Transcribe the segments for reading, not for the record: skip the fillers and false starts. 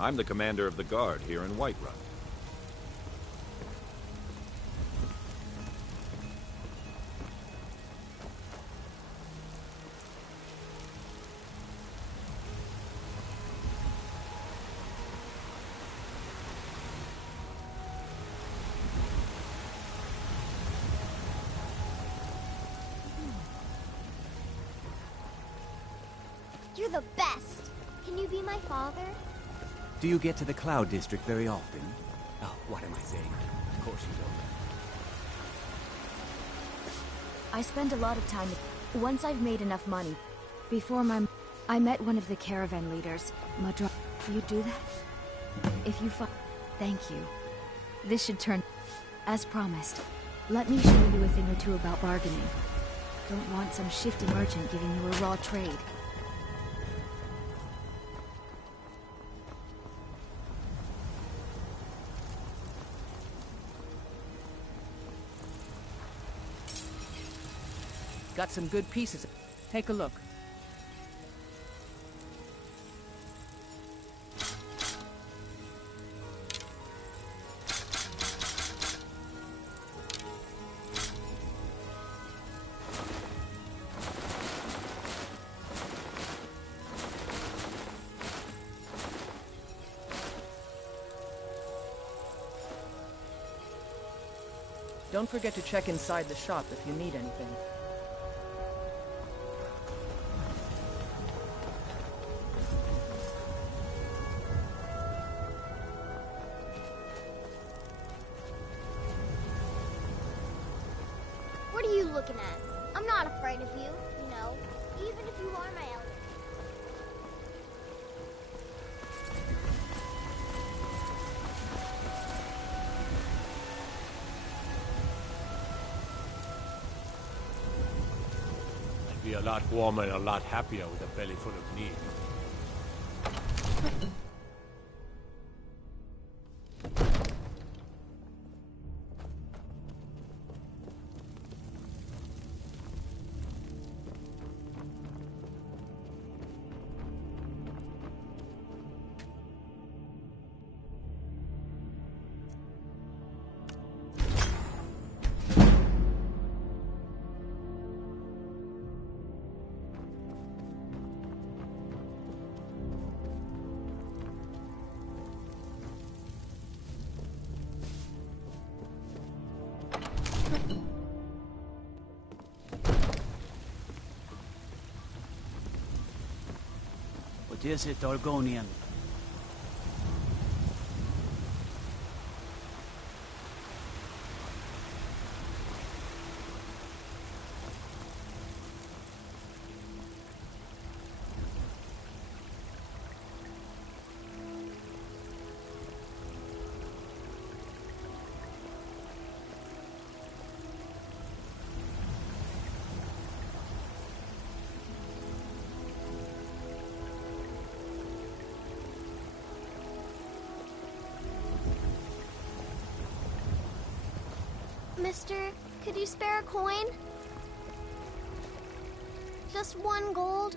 I'm the commander of the guard here in Whiterun. You're the best. Can you be my father? Do you get to the Cloud District very often? Oh, what am I saying? Of course you don't. I spend a lot of time. Once I've made enough money. Before I met one of the caravan leaders, Madra. You do that? If you thank you. This should turn... As promised, let me show you a thing or two about bargaining. Don't want some shifty merchant giving you a raw trade. Got some good pieces. Take a look. Don't forget to check inside the shop if you need anything. What are you looking at? I'm not afraid of you, you know, even if you are my elder. I'd be a lot warmer and a lot happier with a belly full of meat. What is it, Argonian? Mister, could you spare a coin? Just 1 gold?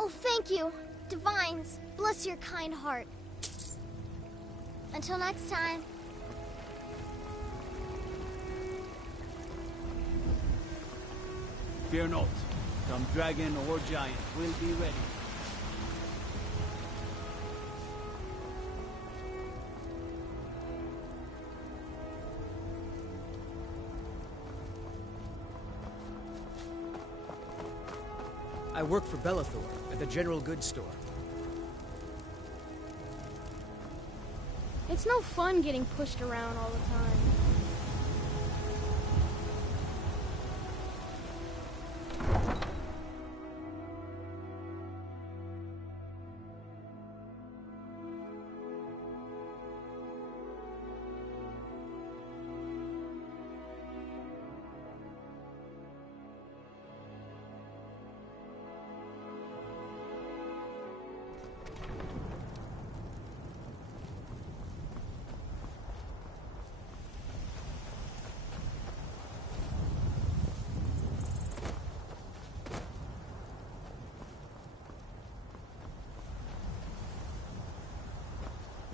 Oh, thank you. Divines, bless your kind heart. Until next time. Fear not. Come dragon or giant, we'll be ready. I work for Bellathor at the General Goods Store. It's no fun getting pushed around all the time.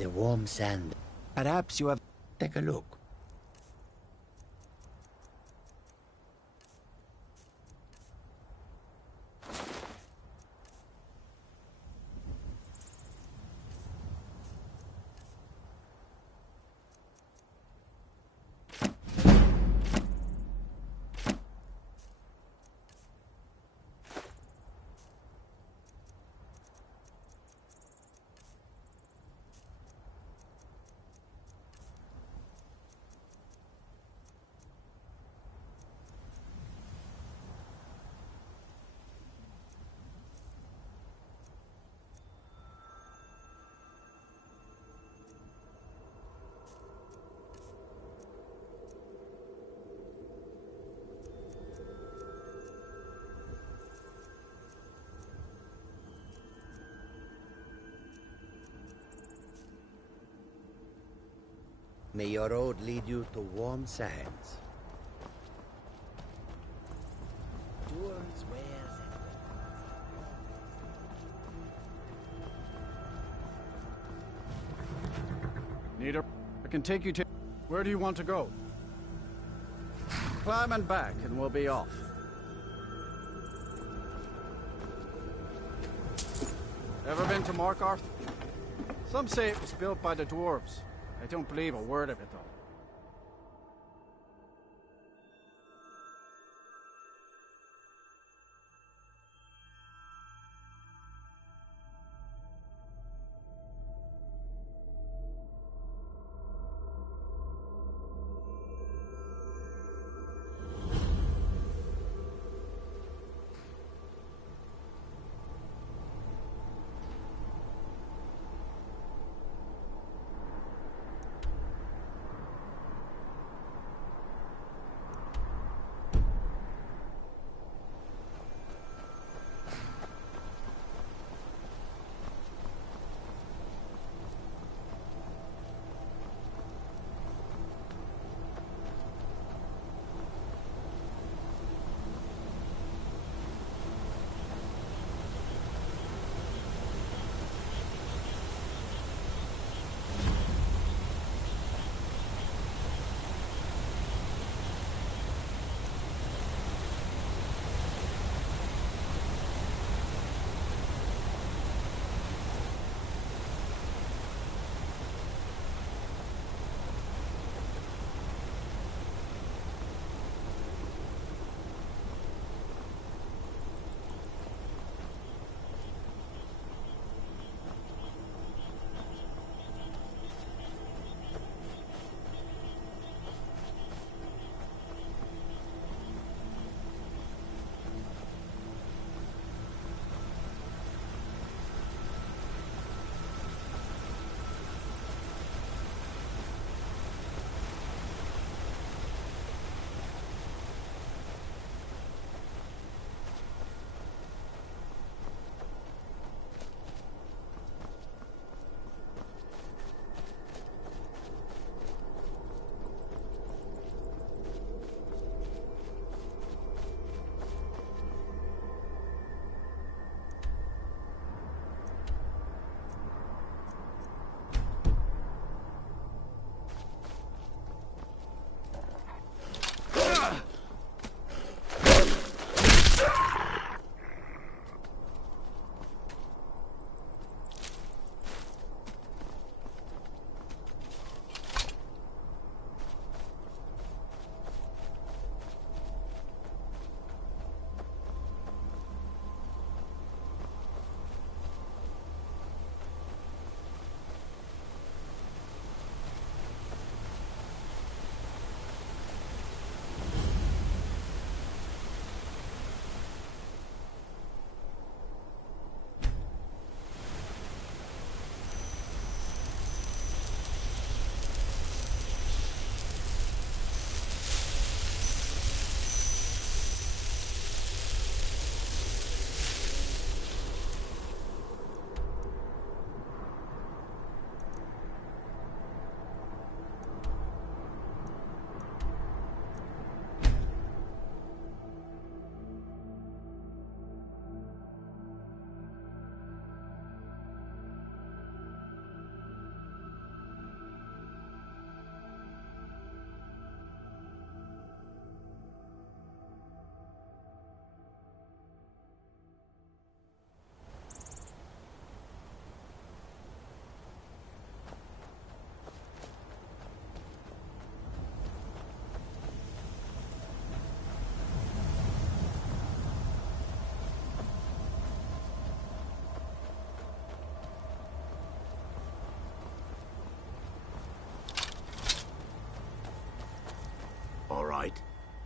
The warm sand. Perhaps you have... Take a look. May your road lead you to warm sands. Doors, wares, and Neither. I can take you to... Where do you want to go? Climb and back, and we'll be off. Ever been to Markarth? Some say it was built by the dwarves. I don't believe a word of it, though.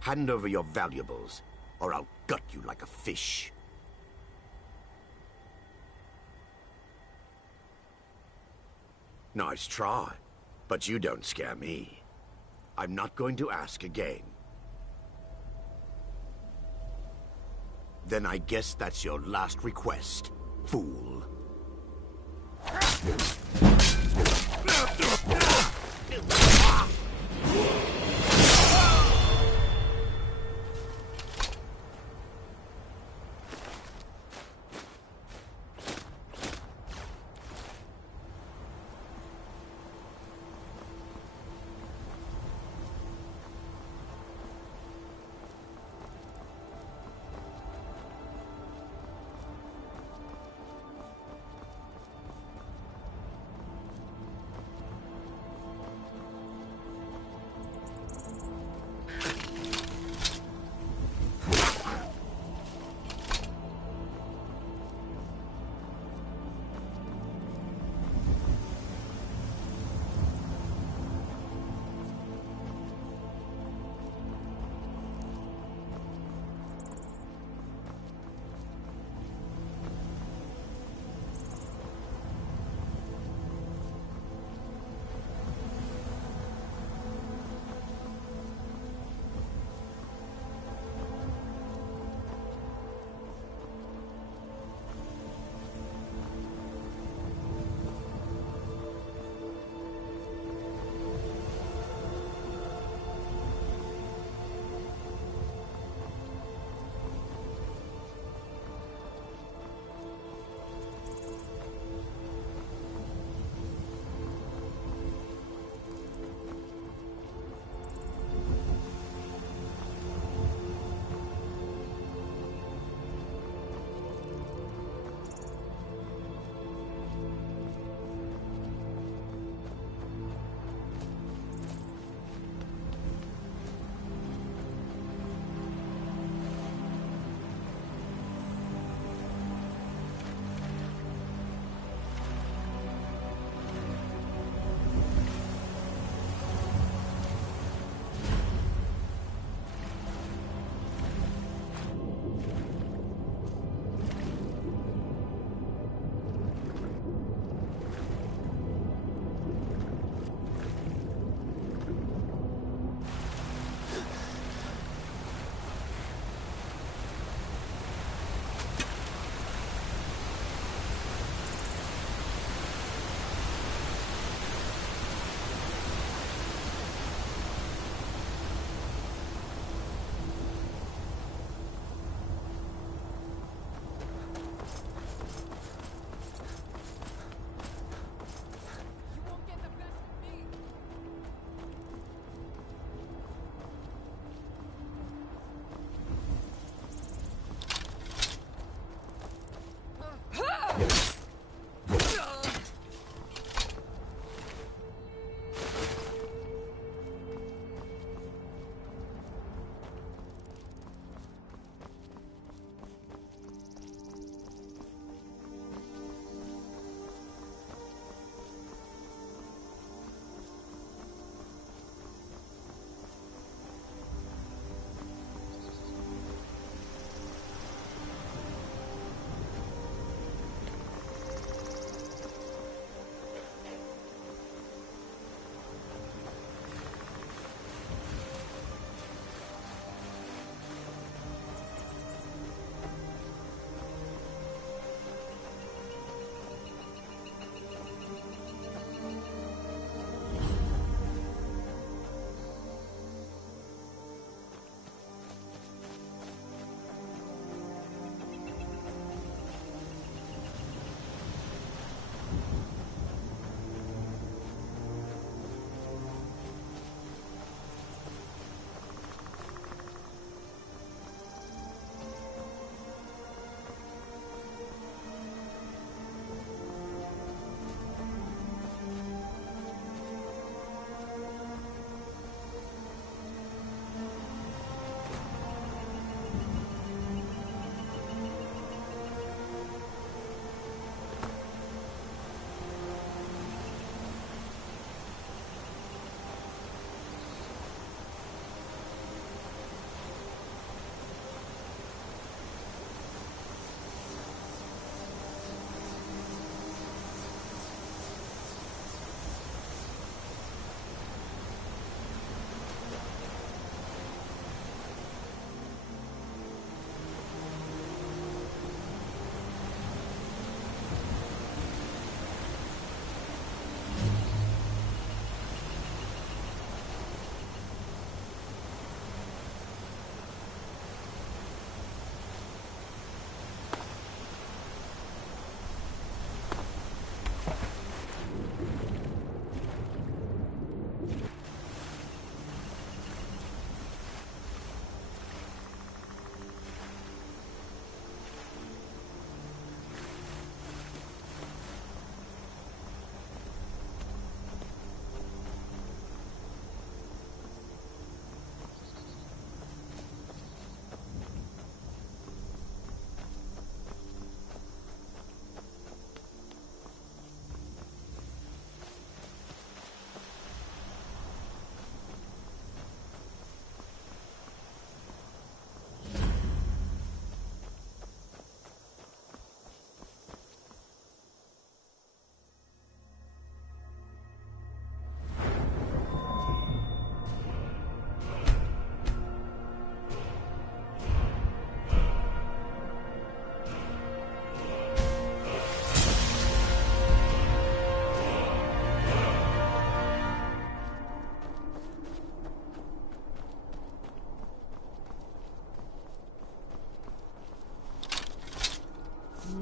Hand over your valuables, or I'll gut you like a fish. Nice try, but you don't scare me. I'm not going to ask again. Then I guess that's your last request, fool.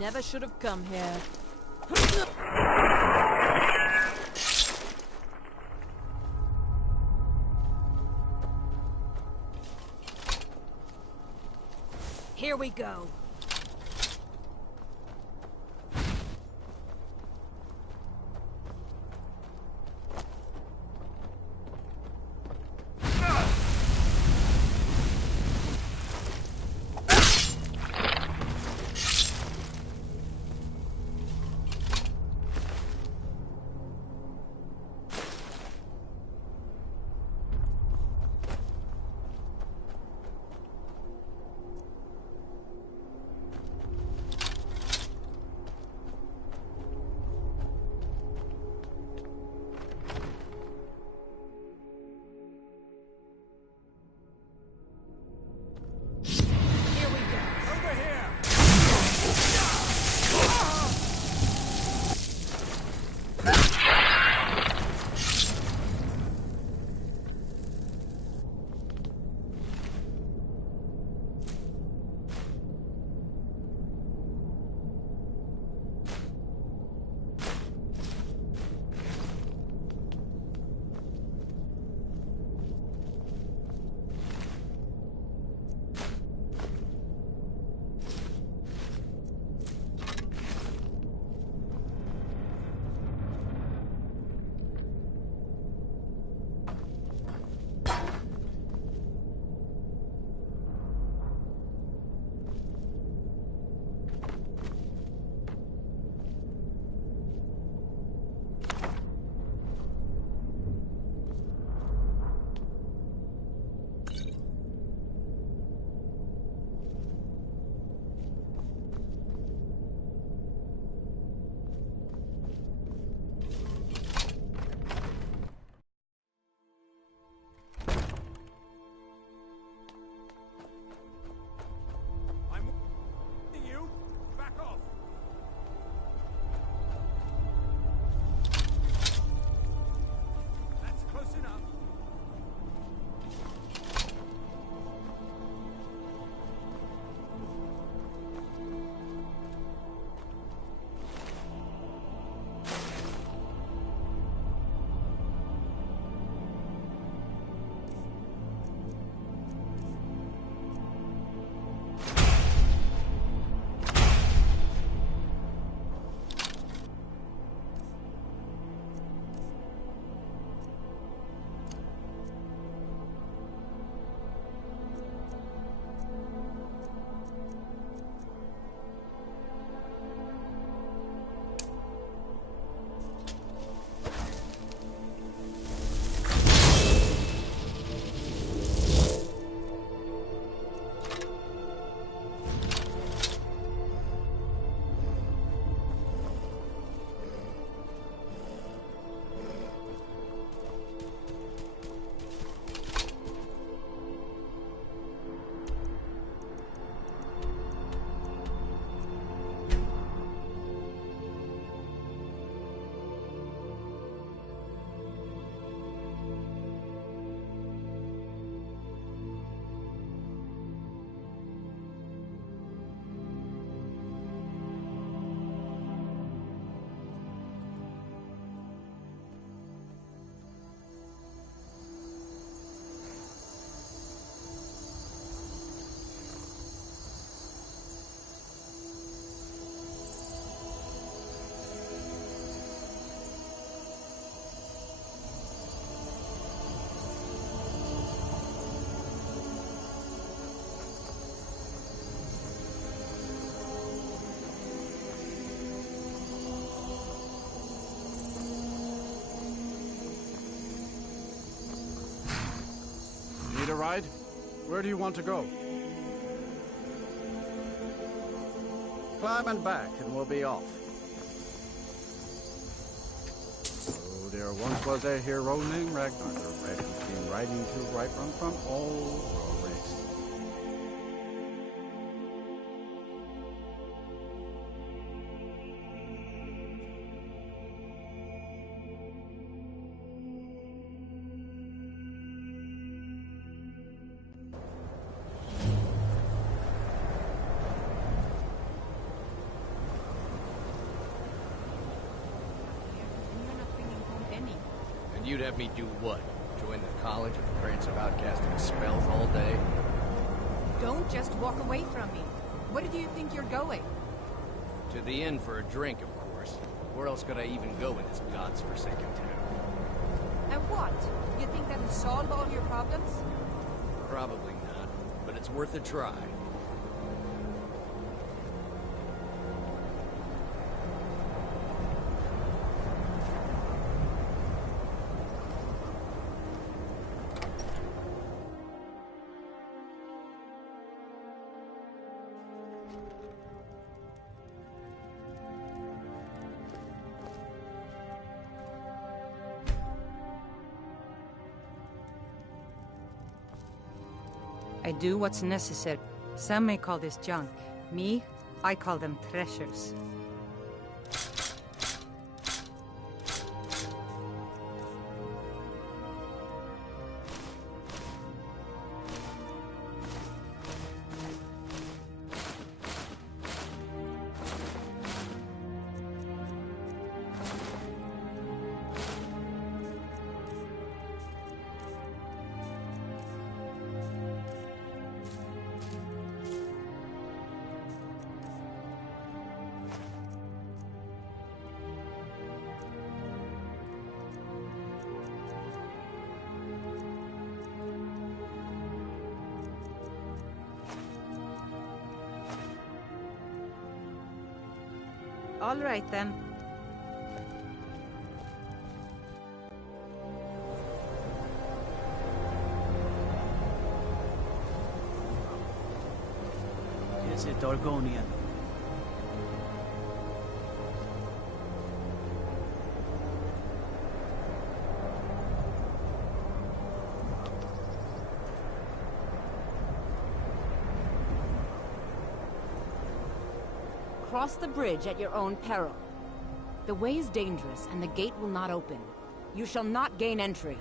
never should have come here. Here we go. a ride? Where do you want to go? Climb and back, and we'll be off. Oh, there once was a hero named Ragnar, the red who came riding to right from all race. you'd have me do what? Join the college and prance about casting spells all day? Don't just walk away from me. Where do you think you're going? To the inn for a drink, of course. Where else could I even go in this god's forsaken town? And what? You think that'll solve all your problems? Probably not, but it's worth a try. I do what's necessary. Some may call this junk. Me, I call them treasures. All right, then. Is it Argonian? Cross the bridge at your own peril. The way is dangerous, and the gate will not open. You shall not gain entry.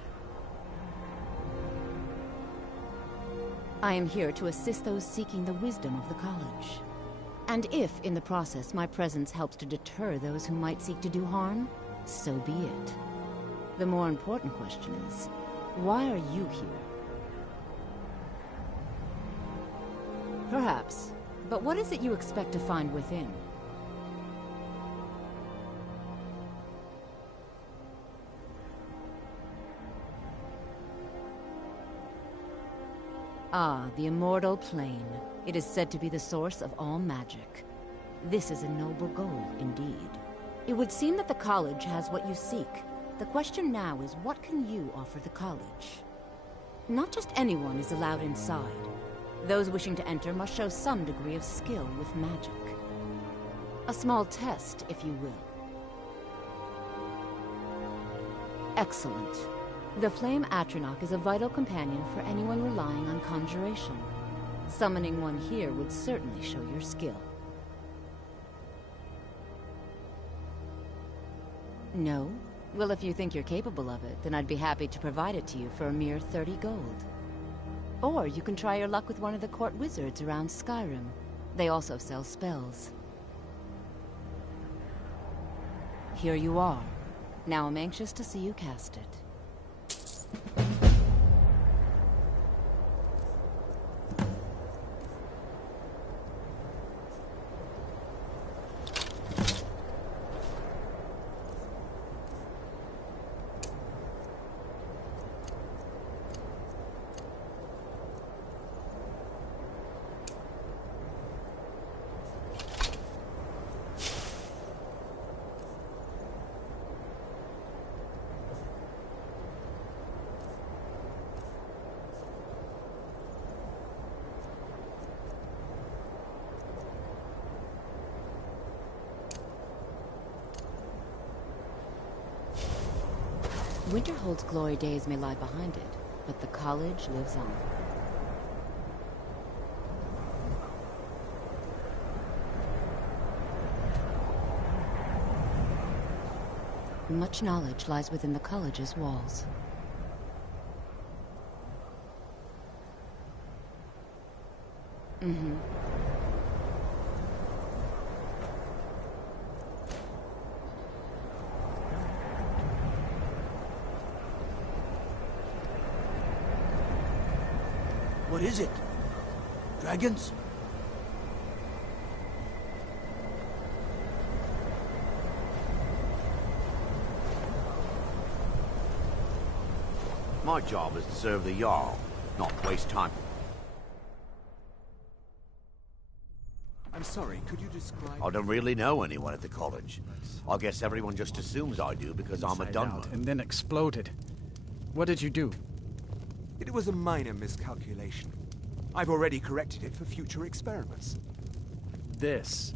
I am here to assist those seeking the wisdom of the college. And if, in the process, my presence helps to deter those who might seek to do harm, so be it. The more important question is, why are you here? Perhaps. But what is it you expect to find within? Ah, the immortal plane. It is said to be the source of all magic. This is a noble goal, indeed. It would seem that the college has what you seek. The question now is, what can you offer the college? Not just anyone is allowed inside. Those wishing to enter must show some degree of skill with magic. A small test, if you will. Excellent. The Flame Atronach is a vital companion for anyone relying on conjuration. Summoning one here would certainly show your skill. No? Well, if you think you're capable of it, then I'd be happy to provide it to you for a mere 30 gold. Or you can try your luck with one of the court wizards around Skyrim. They also sell spells. Here you are. Now I'm anxious to see you cast it. Winterhold's glory days may lie behind it, but the college lives on. Much knowledge lies within the college's walls. Mm-hmm. What is it? Dragons? My job is to serve the Jarl, not waste time. I'm sorry, could you describe... I don't really know anyone at the college. I guess everyone just assumes I do because I'm a Dunmer. And then exploded. What did you do? It was a minor miscalculation. I've already corrected it for future experiments. This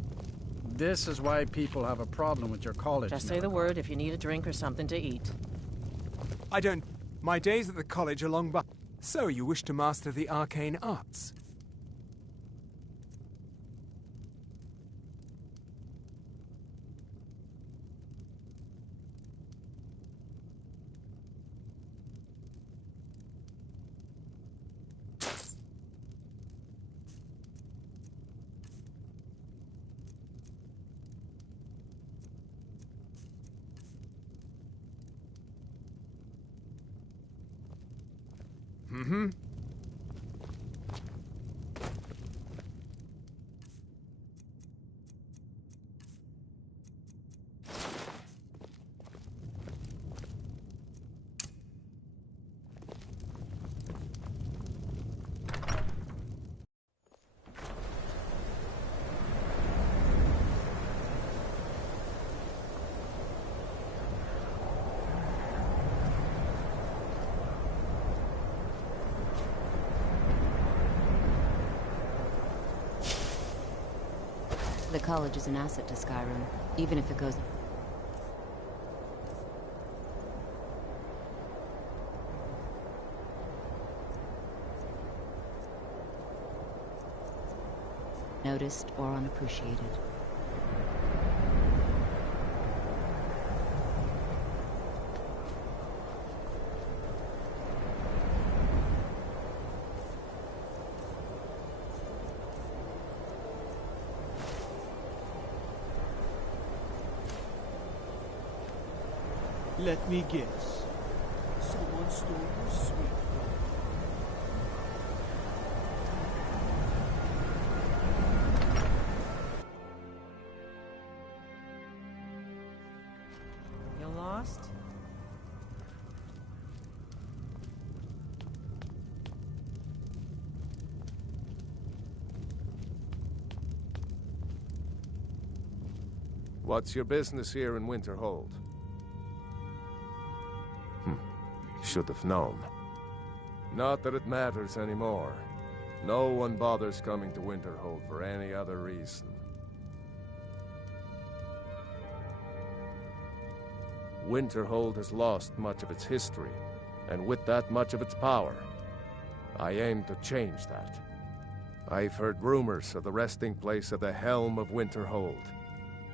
is why people have a problem with your college. Just say the word if you need a drink or something to eat. I don't... My days at the college are long but... So you wish to master the arcane arts? Mm-hmm. The college is an asset to Skyrim, even if it goes... noticed or unappreciated. Let me guess. Someone stole your sweet. You lost? What's your business here in Winterhold? Should have known. Not that it matters anymore. No one bothers coming to Winterhold for any other reason. Winterhold has lost much of its history, and with that much of its power. I aim to change that. I've heard rumors of the resting place of the Helm of Winterhold.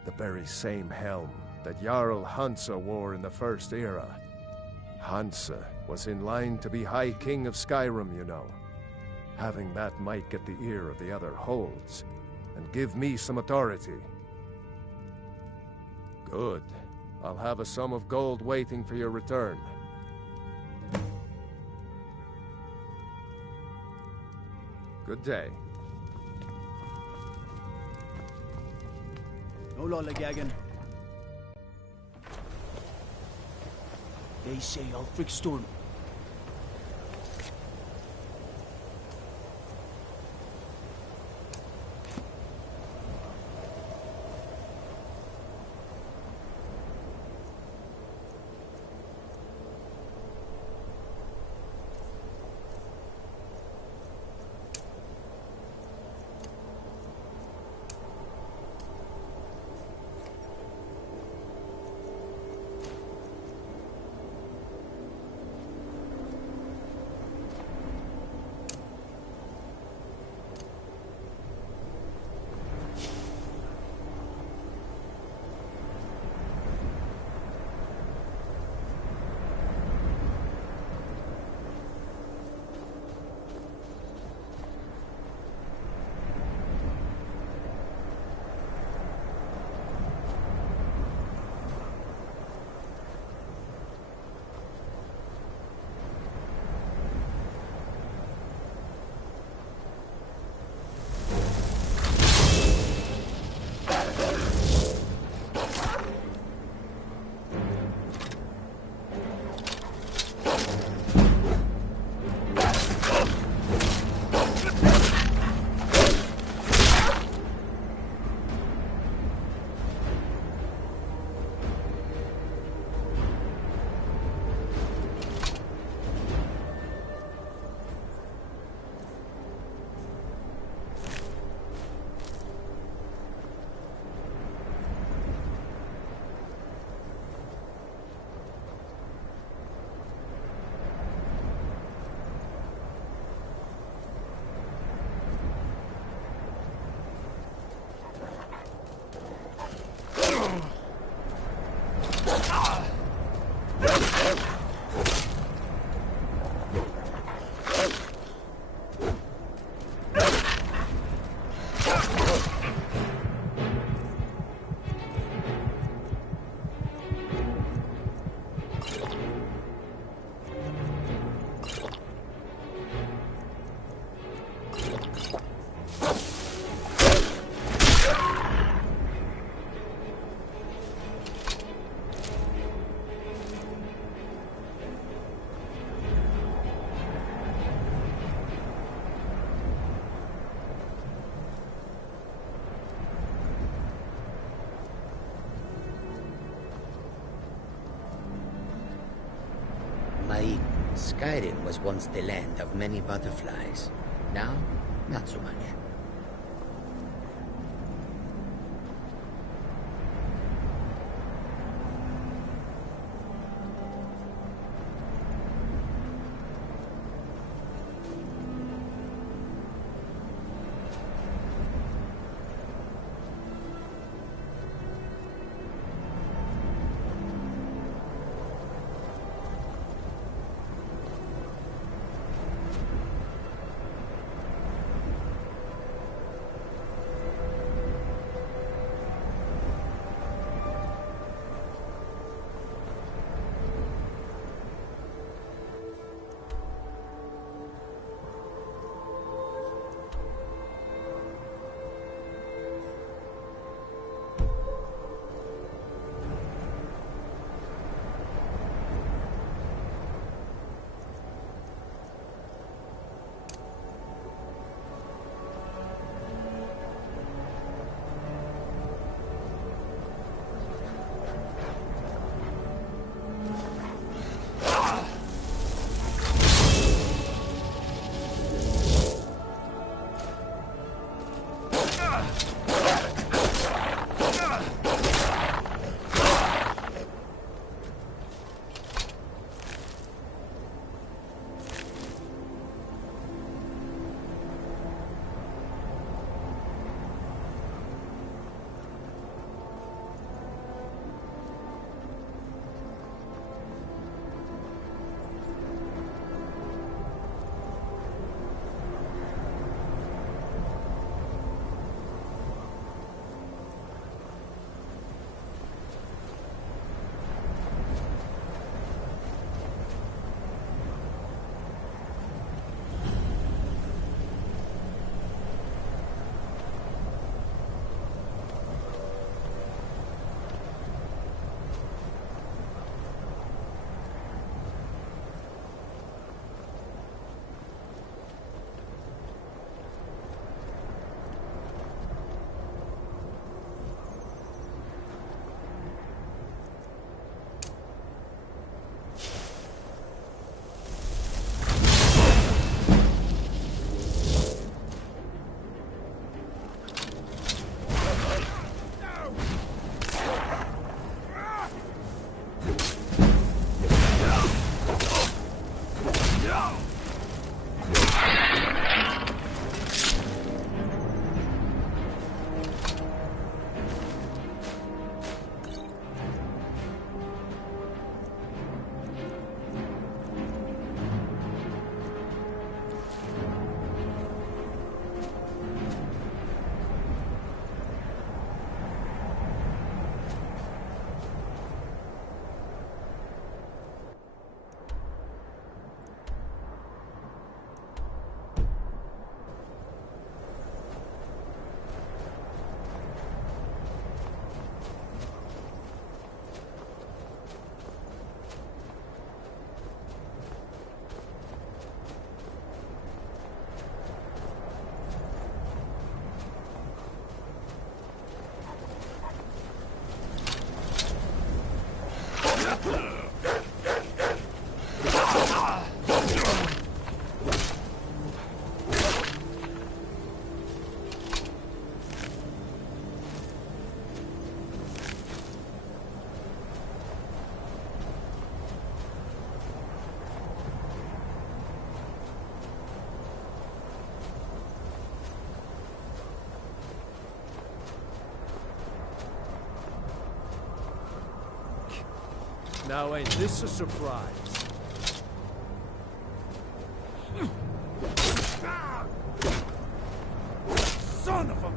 The very same helm that Jarl Hansa wore in the First Era. Hansa was in line to be High King of Skyrim, you know. Having that might get the ear of the other holds, and give me some authority. Good. I'll have a sum of gold waiting for your return. Good day. No lollygagging. They say Ulfric Storm. My Skyrim was once the land of many butterflies. Now, not so much. Now ain't this a surprise? Son of a...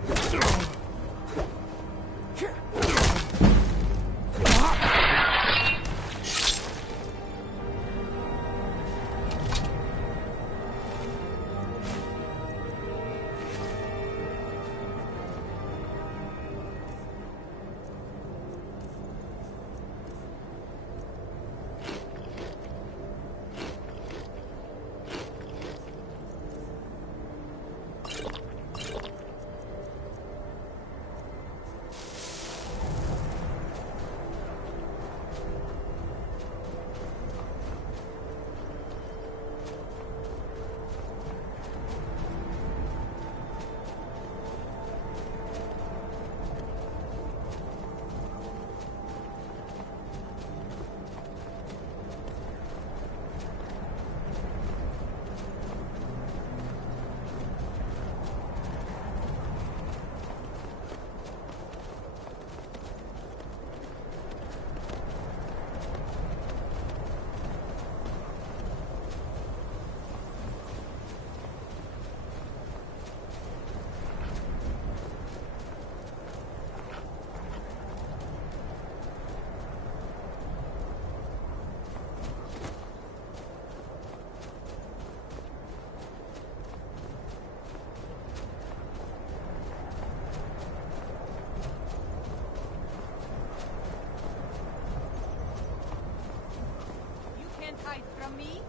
hide from me?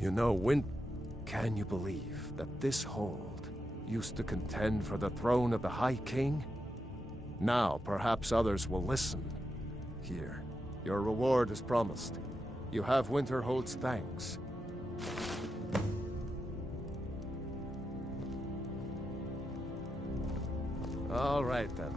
You know, can you believe that this hold used to contend for the throne of the High King? Now, perhaps others will listen. Here, your reward is promised. You have Winterhold's thanks. All right, then.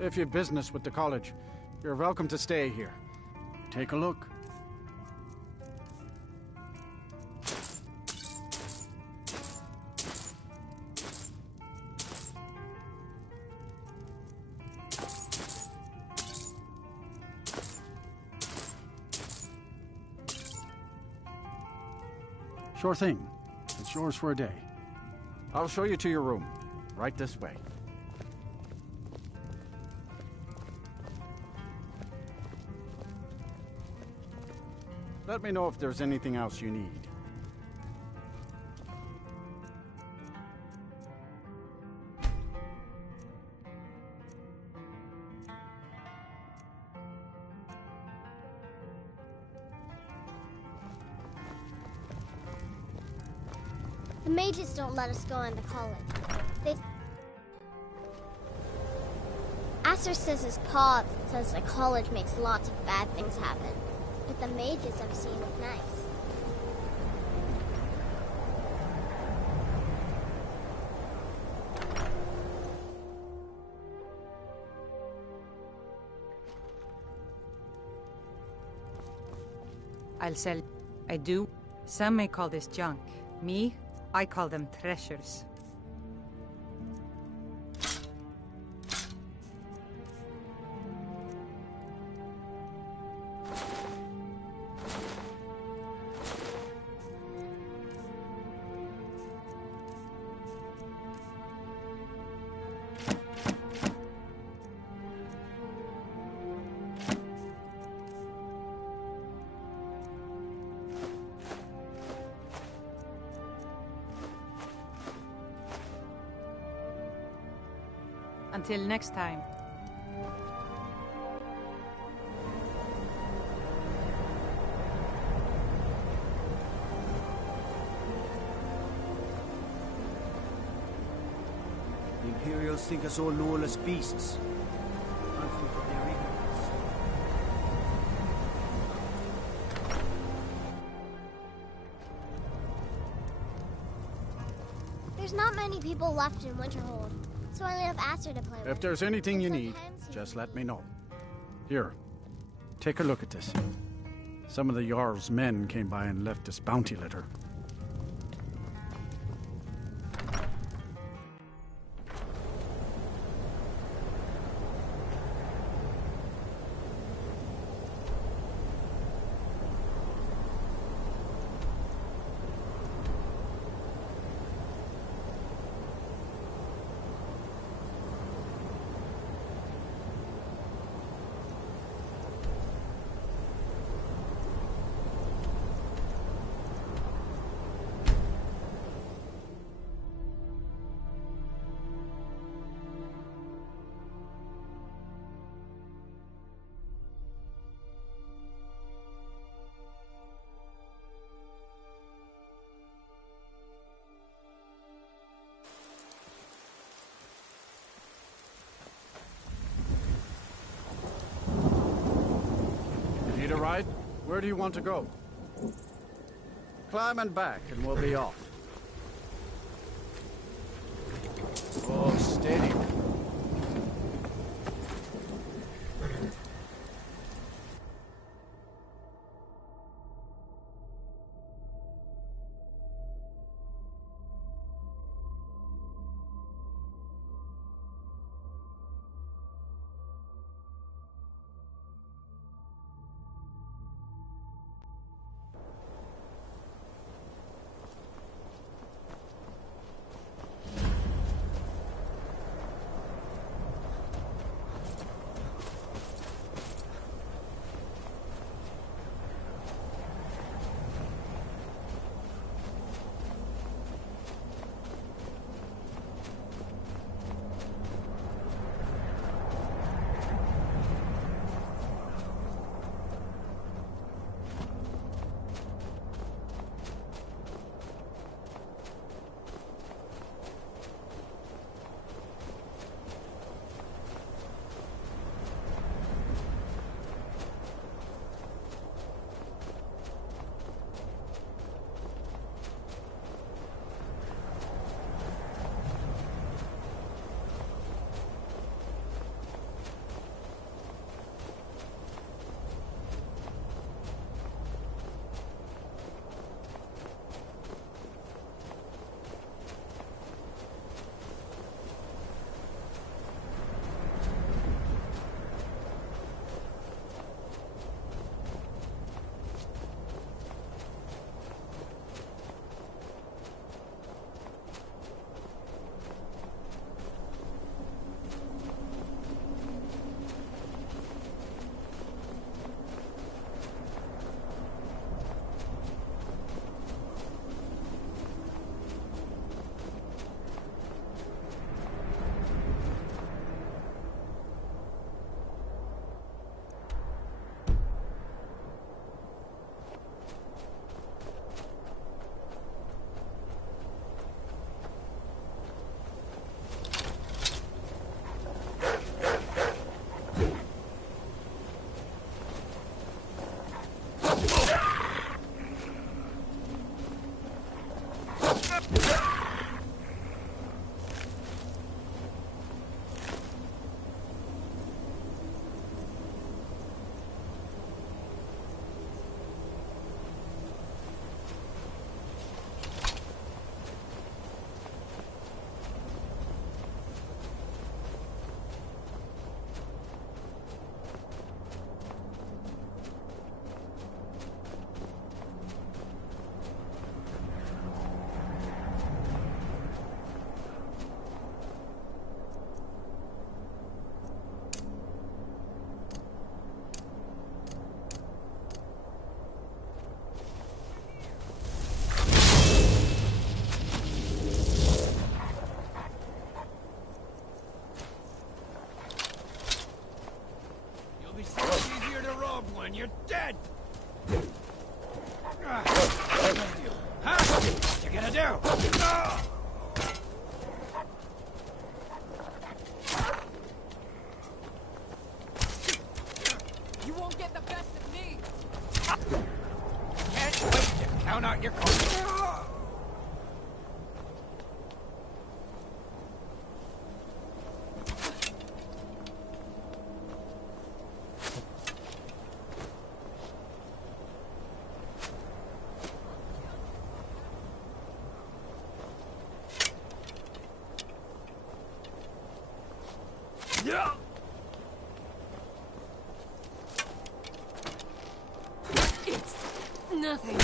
If you've business with the college, you're welcome to stay here. Take a look. Sure thing. It's yours for a day. I'll show you to your room. Right this way. Let me know if there's anything else you need. The mages don't let us go into college. Aster says his paw says the college makes lots of bad things happen. But the mages I've seen look nice. I'll sell. I do. Some may call this junk. Me, I call them treasures. Until next time. The Imperials think us all lawless beasts. Thankful for their ignorance. There's not many people left in Winterhold, so I only have Aster to play with. If there's anything you need, just let me know. Here, take a look at this. Some of the Jarl's men came by and left this bounty letter. Need a ride? Where do you want to go? Climb and back, and we'll be off. Oh, steady. and you're dead! Huh? What you gonna do? You won't get the best of me! Can't wait to count out your coins. It's nothing.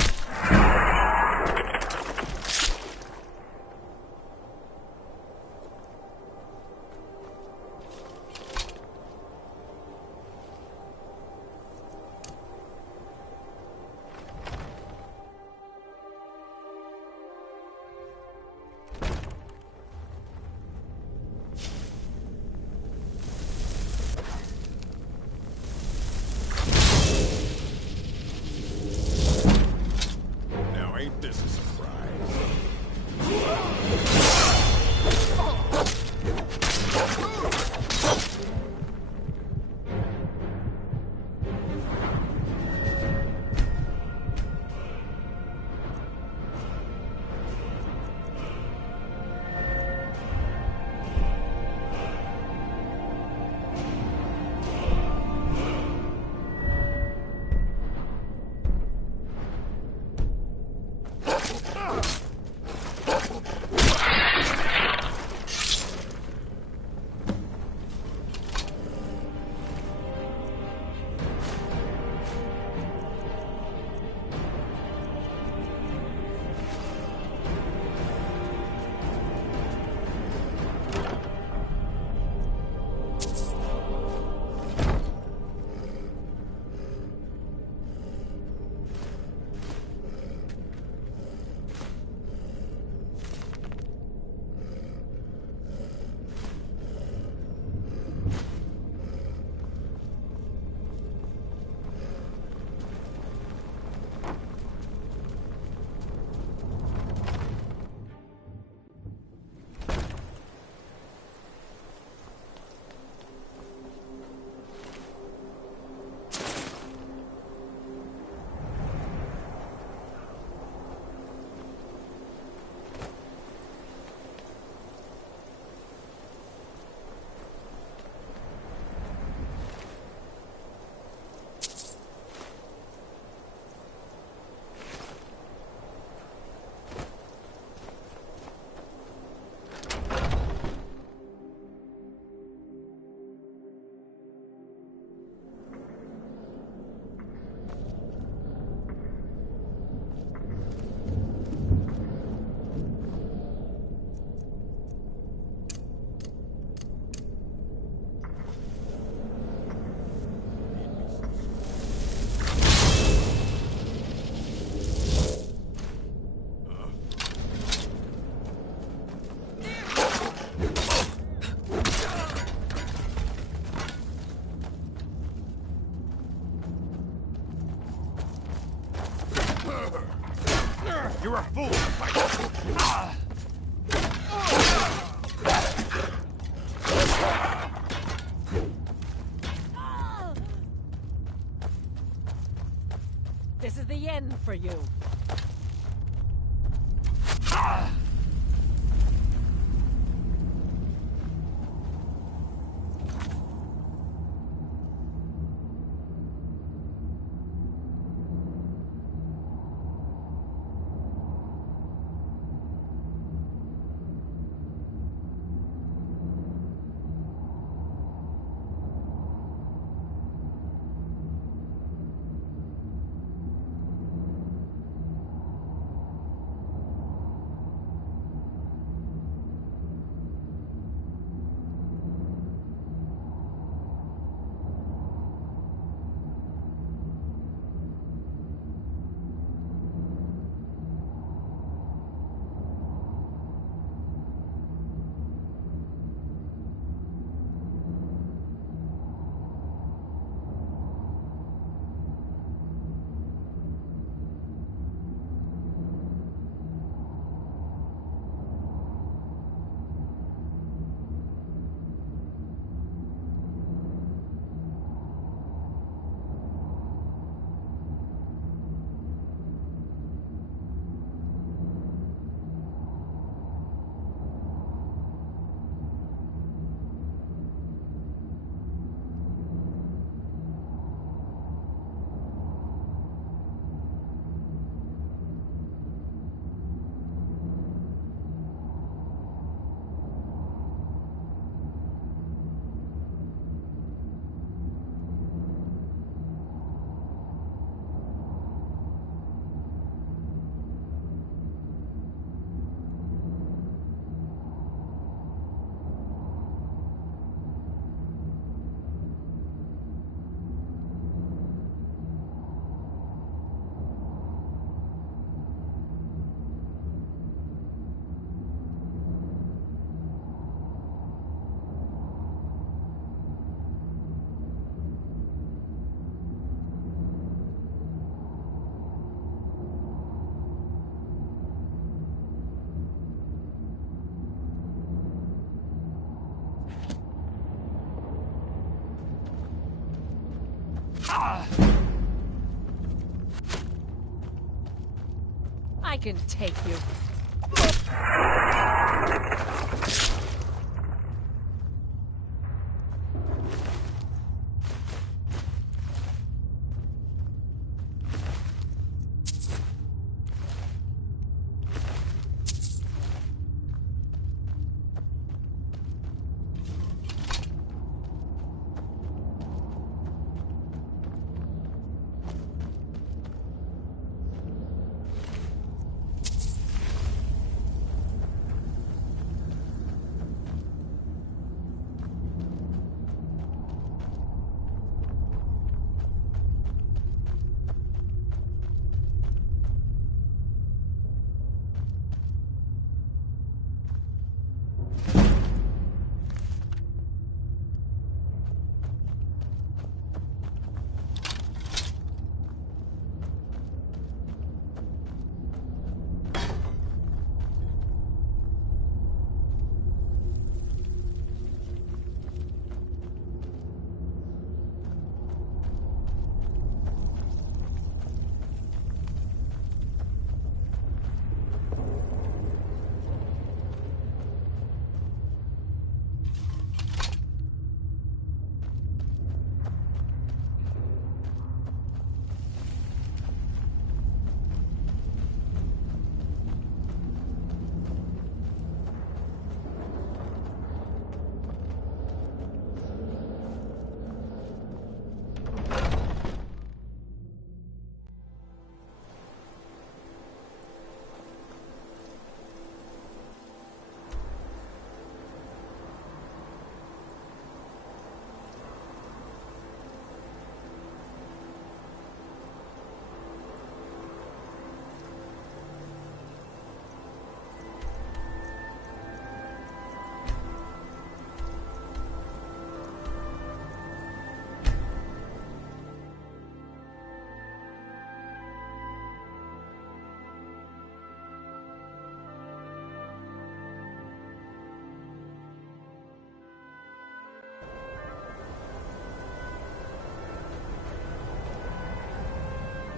Now ain't this a surprise? You're a fool, Mike. This is the end for you. I can take you.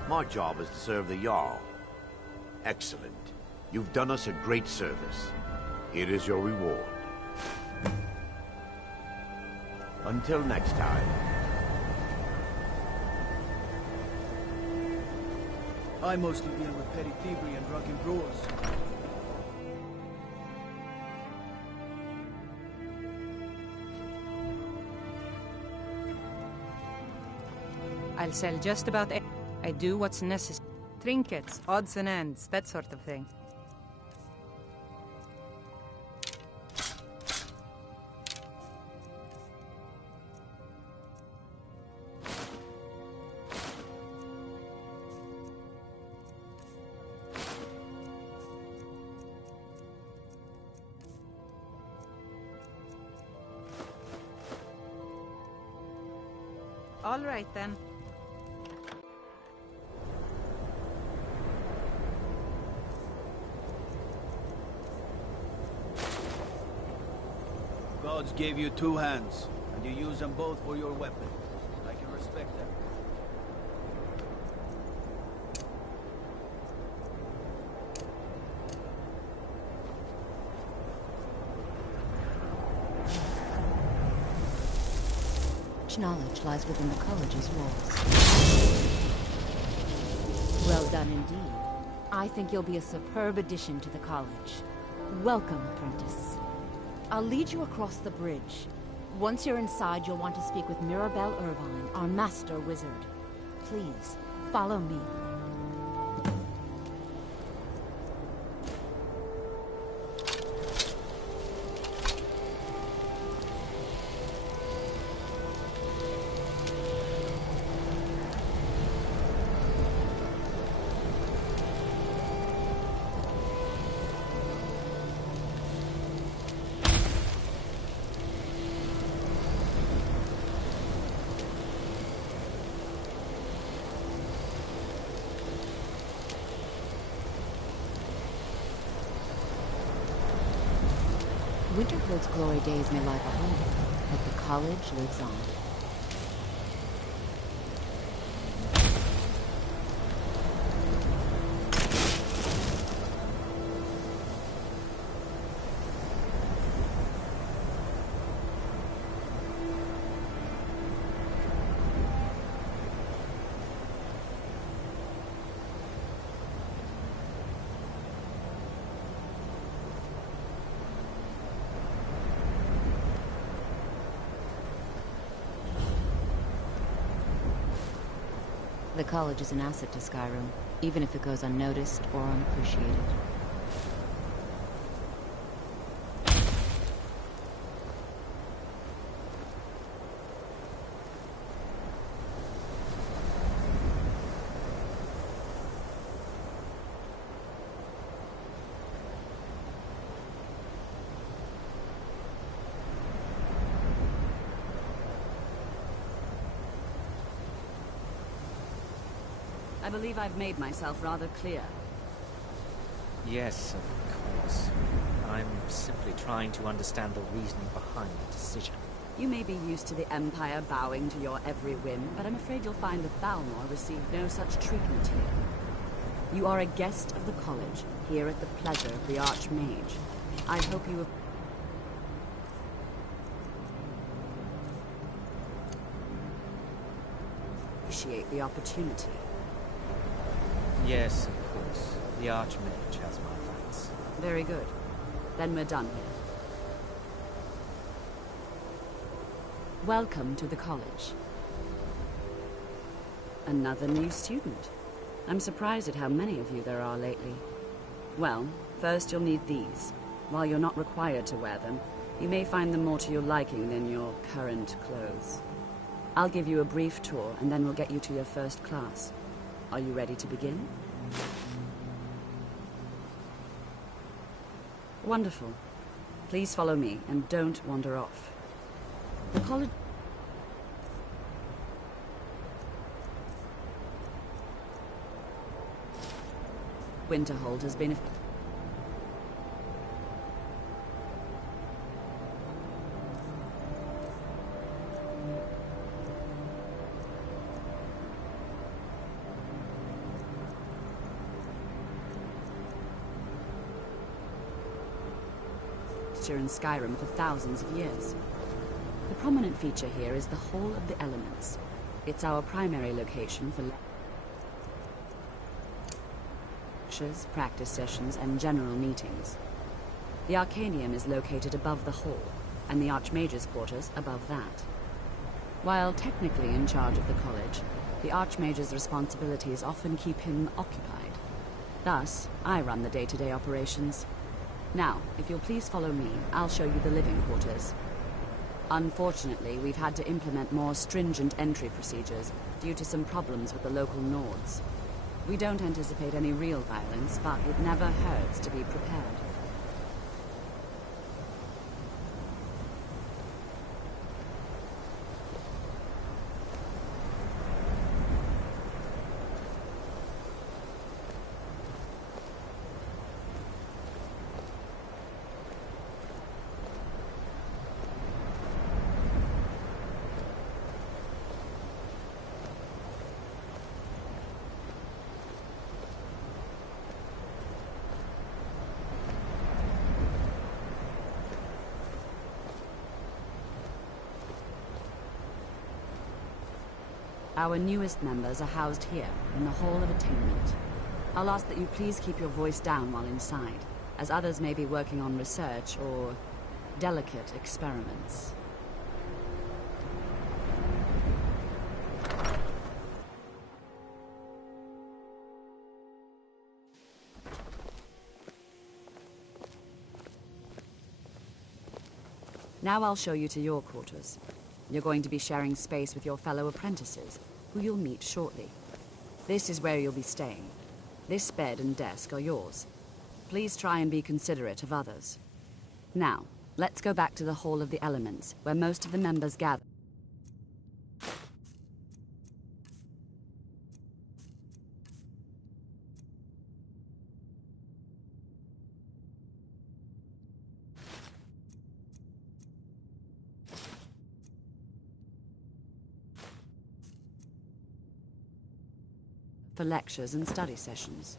My job is to serve the Jarl. Excellent. You've done us a great service. Here is your reward. Until next time. I mostly deal with petty thievery and drunken brewers. I'll sell just about I do what's necessary. Trinkets, odds and ends, that sort of thing. All right, then. Gods gave you two hands, and you use them both for your weapon. I can respect that. Knowledge lies within the college's walls. Well done indeed. I think you'll be a superb addition to the college. Welcome, apprentice. I'll lead you across the bridge. Once you're inside, you'll want to speak with Mirabelle Irvine, our master wizard. Please, follow me. Winterfield's glory days may lie behind, but the college lives on. The college is an asset to Skyrim, even if it goes unnoticed or unappreciated. I believe I've made myself rather clear. Yes, of course. I'm simply trying to understand the reasoning behind the decision. You may be used to the Empire bowing to your every whim, but I'm afraid you'll find the Thalmor received no such treatment here. You are a guest of the college, here at the pleasure of the Archmage. I hope you appreciate the opportunity. Yes, of course. The Archmage has my thanks. Very good. Then we're done here. Welcome to the college. Another new student. I'm surprised at how many of you there are lately. Well, first you'll need these. While you're not required to wear them, you may find them more to your liking than your current clothes. I'll give you a brief tour, and then we'll get you to your first class. Are you ready to begin? Wonderful. Please follow me, and don't wander off. The college... Winterhold has been... in Skyrim for thousands of years. The prominent feature here is the Hall of the Elements. It's our primary location for lectures, practice sessions, and general meetings. The Arcanium is located above the hall, and the Archmage's quarters above that. While technically in charge of the college, the Archmage's responsibilities often keep him occupied. Thus, I run the day-to-day operations. Now, if you'll please follow me, I'll show you the living quarters. Unfortunately, we've had to implement more stringent entry procedures due to some problems with the local Nords. We don't anticipate any real violence, but it never hurts to be prepared. Our newest members are housed here, in the Hall of Attainment. I'll ask that you please keep your voice down while inside, as others may be working on research or delicate experiments. Now I'll show you to your quarters. You're going to be sharing space with your fellow apprentices, who you'll meet shortly. This is where you'll be staying. This bed and desk are yours. Please try and be considerate of others. Now, let's go back to the Hall of the Elements, where most of the members gather. For lectures and study sessions.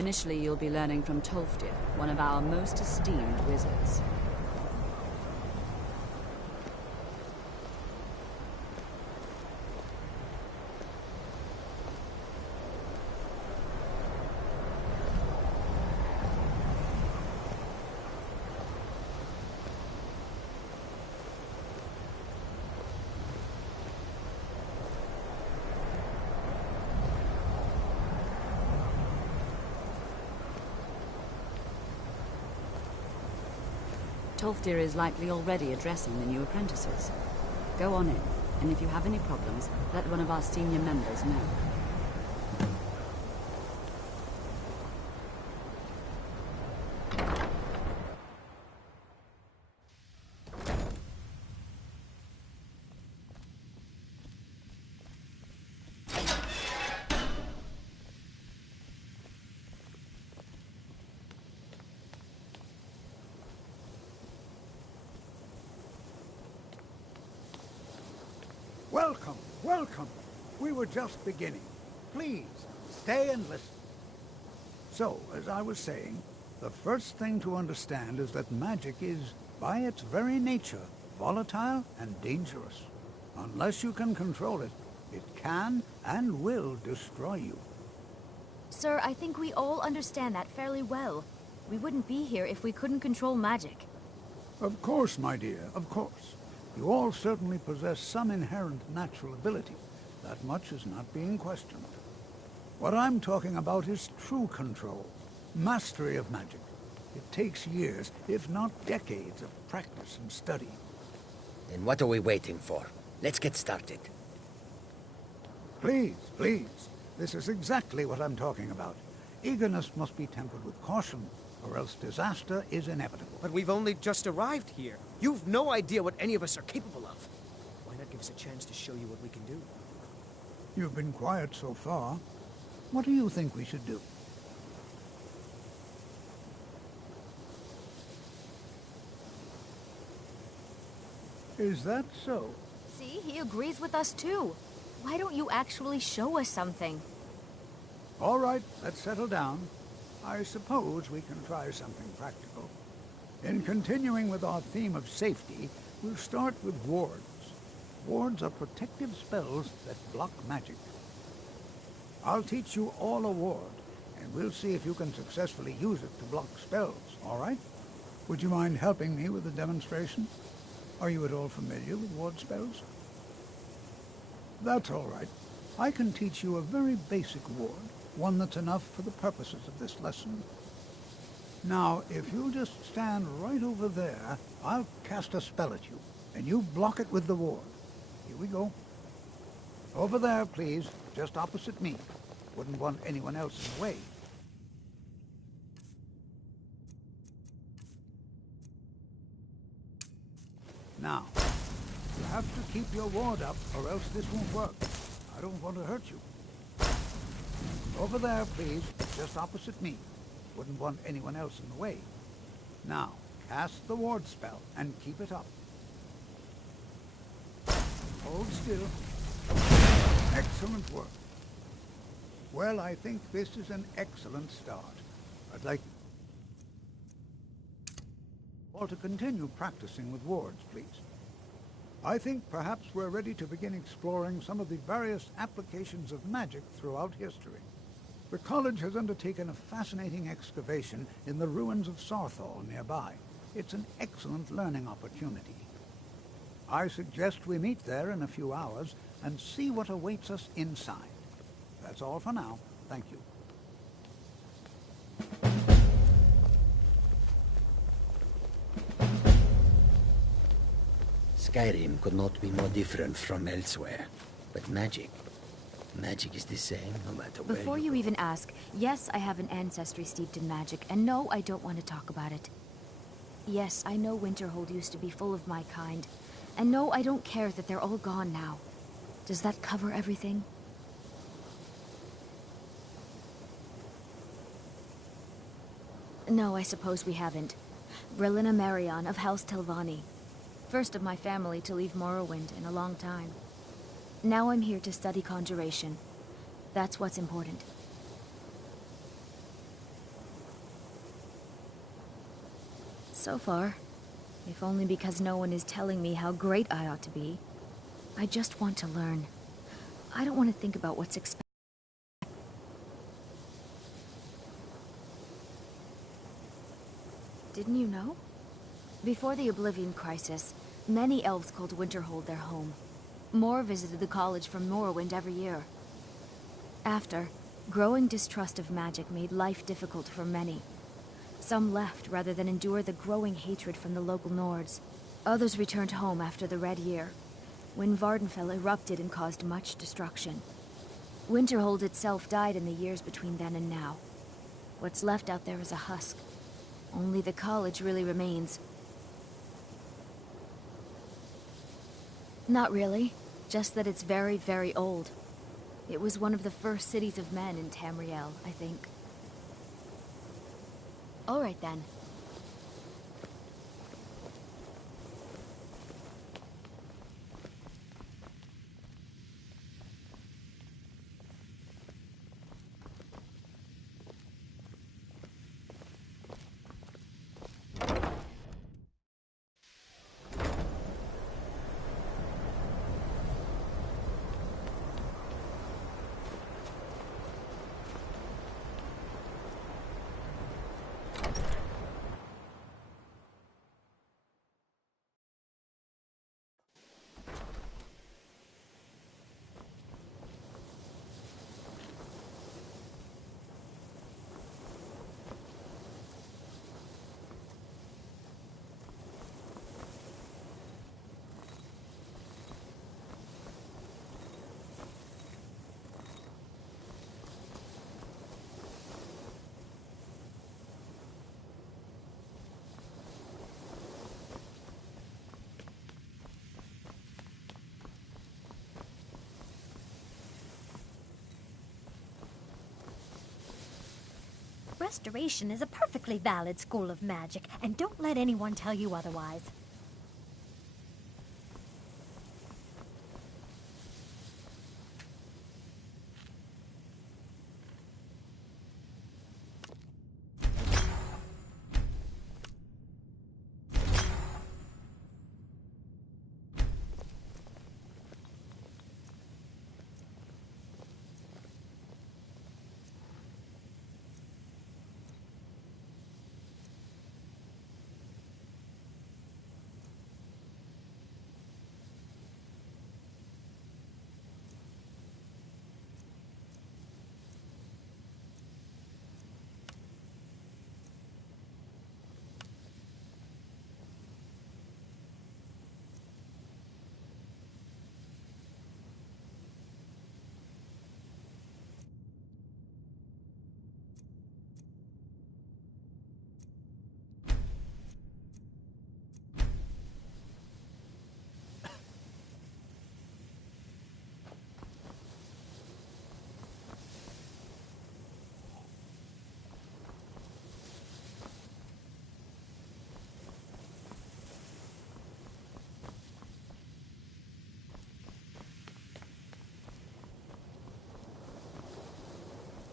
Initially, you'll be learning from Tolfdir, one of our most esteemed wizards. Tolfdir is likely already addressing the new apprentices. Go on in, and if you have any problems, let one of our senior members know. Welcome, welcome. We were just beginning. Please, stay and listen. So, as I was saying, the first thing to understand is that magic is, by its very nature, volatile and dangerous. Unless you can control it, it can and will destroy you. Sir, I think we all understand that fairly well. We wouldn't be here if we couldn't control magic. Of course, my dear, of course. You all certainly possess some inherent natural ability. That much is not being questioned. What I'm talking about is true control, mastery of magic. It takes years, if not decades, of practice and study. Then what are we waiting for? Let's get started. Please, please. This is exactly what I'm talking about. Eagerness must be tempered with caution, or else disaster is inevitable. But we've only just arrived here. You've no idea what any of us are capable of. Why not give us a chance to show you what we can do? You've been quiet so far. What do you think we should do? Is that so? See, he agrees with us too. Why don't you actually show us something? All right, let's settle down. I suppose we can try something practical. In continuing with our theme of safety, we'll start with wards. Wards are protective spells that block magic. I'll teach you all a ward, and we'll see if you can successfully use it to block spells, all right? Would you mind helping me with the demonstration? Are you at all familiar with ward spells? That's all right. I can teach you a very basic ward, one that's enough for the purposes of this lesson. Now, if you'll just stand right over there, I'll cast a spell at you, and you block it with the ward. Here we go. Over there, please, just opposite me. Wouldn't want anyone else in the way. Now, you have to keep your ward up, or else this won't work. I don't want to hurt you. Over there, please, just opposite me. Wouldn't want anyone else in the way. Now, cast the ward spell and keep it up. Hold still. Excellent work. Well, I think this is an excellent start. I'd like all to continue practicing with wards, please. I think perhaps we're ready to begin exploring some of the various applications of magic throughout history. The college has undertaken a fascinating excavation in the ruins of Sarthal nearby. It's an excellent learning opportunity. I suggest we meet there in a few hours and see what awaits us inside. That's all for now. Thank you. Skyrim could not be more different from elsewhere. But magic is the same no matter where. Before you even ask, yes, I have an ancestry steeped in magic, and no, I don't want to talk about it. Yes, I know Winterhold used to be full of my kind, and no, I don't care that they're all gone now. Does that cover everything? No, I suppose we haven't. Brelina Marion of House Telvanni. First of my family to leave Morrowind in a long time. Now I'm here to study conjuration. That's what's important. So far. If only because no one is telling me how great I ought to be. I just want to learn. I don't want to think about what's expected. Didn't you know? Before the Oblivion Crisis, many elves called Winterhold their home. More visited the college from Morrowind every year. After, growing distrust of magic made life difficult for many. Some left rather than endure the growing hatred from the local Nords. Others returned home after the Red Year, when Vardenfell erupted and caused much destruction. Winterhold itself died in the years between then and now. What's left out there is a husk. Only the college really remains. Not really, just that it's very, very old. It was one of the first cities of men in Tamriel, I think. All right then. Restoration is a perfectly valid school of magic, and don't let anyone tell you otherwise.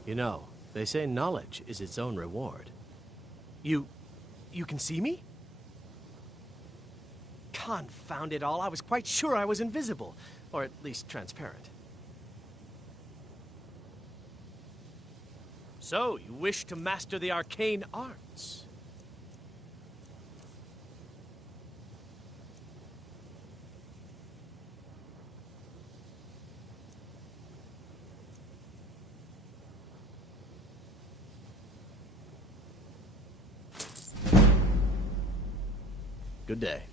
You know, they say knowledge is its own reward. You can see me? Confound it all, I was quite sure I was invisible. Or at least transparent. So, you wish to master the arcane arts? Good day.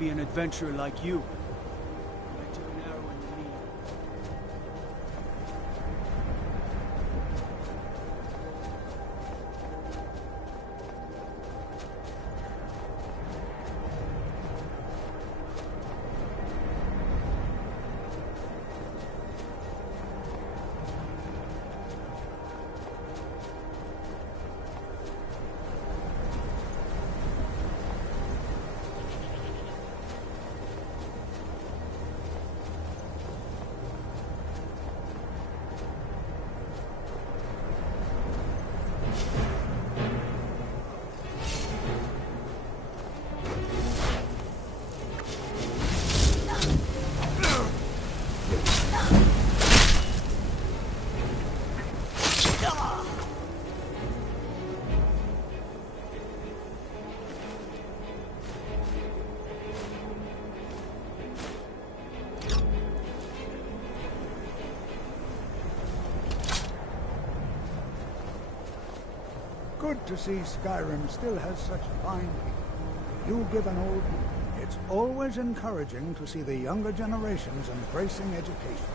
be an adventurer like you. I took an arrow in the knee. Good to see Skyrim still has such fine people. You give an old... It's always encouraging to see the younger generations embracing education.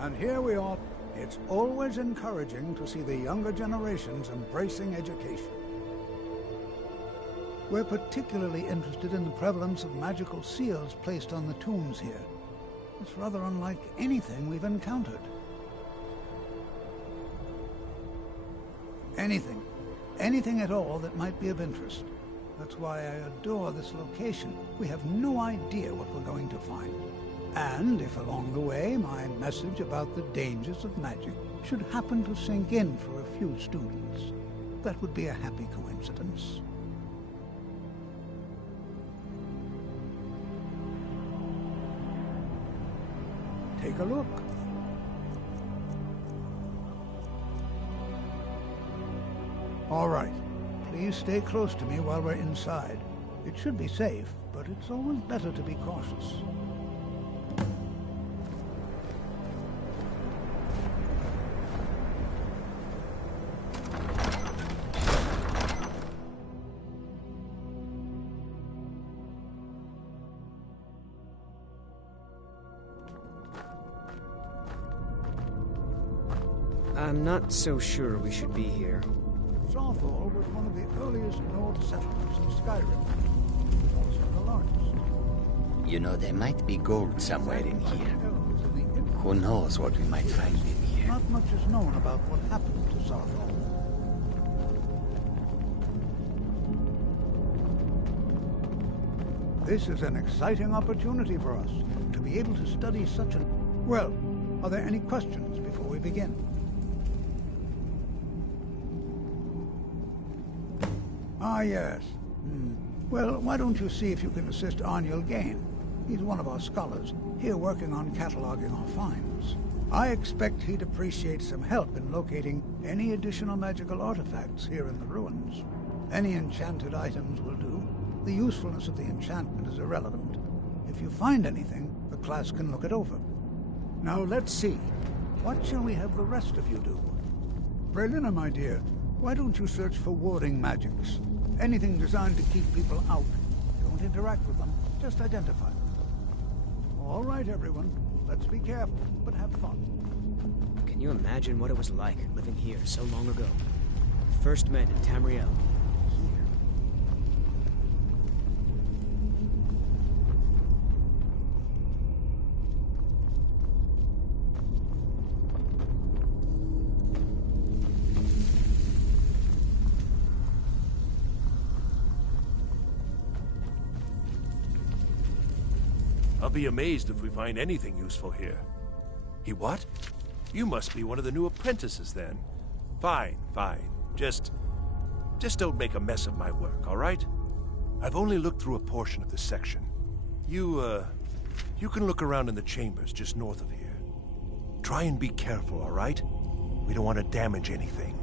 And here we are. It's always encouraging to see the younger generations embracing education. We're particularly interested in the prevalence of magical seals placed on the tombs here. It's rather unlike anything we've encountered. Anything at all that might be of interest. That's why I adore this location. We have no idea what we're going to find. And if along the way my message about the dangers of magic should happen to sink in for a few students, that would be a happy coincidence. Take a look. All right. Please stay close to me while we're inside. It should be safe, but it's always better to be cautious. I'm not so sure we should be here. Southall was one of the earliest Nord settlements in Skyrim. It was also the largest. You know, there might be gold somewhere in here. Who knows what we might find in here? Not much is known about what happened to Southall. This is an exciting opportunity for us, to be able to study such an... Well, are there any questions before we begin? Ah, yes. Well, why don't you see if you can assist Arniel Gain? He's one of our scholars, here working on cataloging our finds. I expect he'd appreciate some help in locating any additional magical artifacts here in the ruins. Any enchanted items will do. The usefulness of the enchantment is irrelevant. If you find anything, the class can look it over. Now let's see. What shall we have the rest of you do? Berlina, my dear, why don't you search for warding magics? Anything designed to keep people out. Don't interact with them, just identify them. All right, everyone. Let's be careful, but have fun. Can you imagine what it was like living here so long ago? First men in Tamriel. I'll be amazed if we find anything useful here. He what? You must be one of the new apprentices then. Fine, fine. Just don't make a mess of my work, all right? I've only looked through a portion of this section. You can look around in the chambers just north of here. Try and be careful, all right? We don't want to damage anything.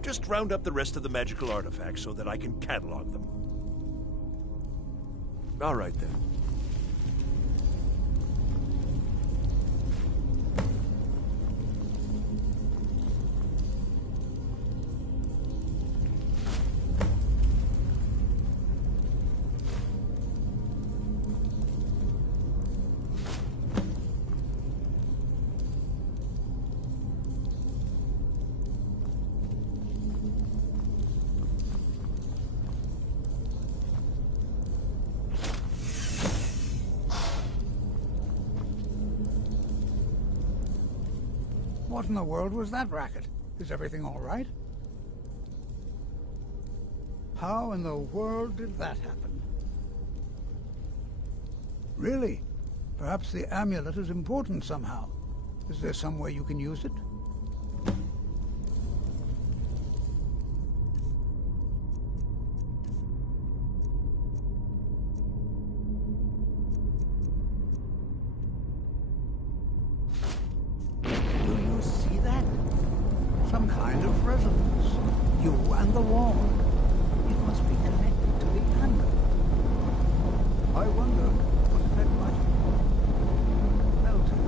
Just round up the rest of the magical artifacts so that I can catalog them. All right, then. What in the world was that racket? Is everything all right? How in the world did that happen? Really? Perhaps the amulet is important somehow. Is there some way you can use it? Some kind of resonance. You and the wall. It must be connected to the amulet. I wonder what effect might have melted.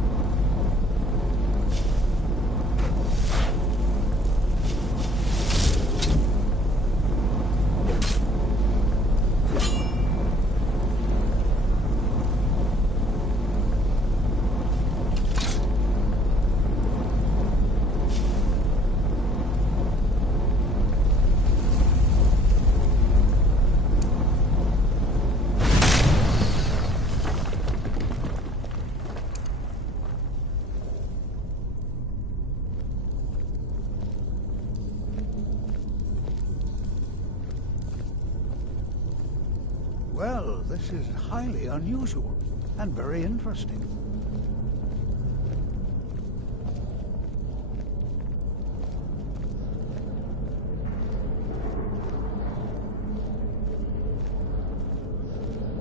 Well, this is highly unusual and very interesting.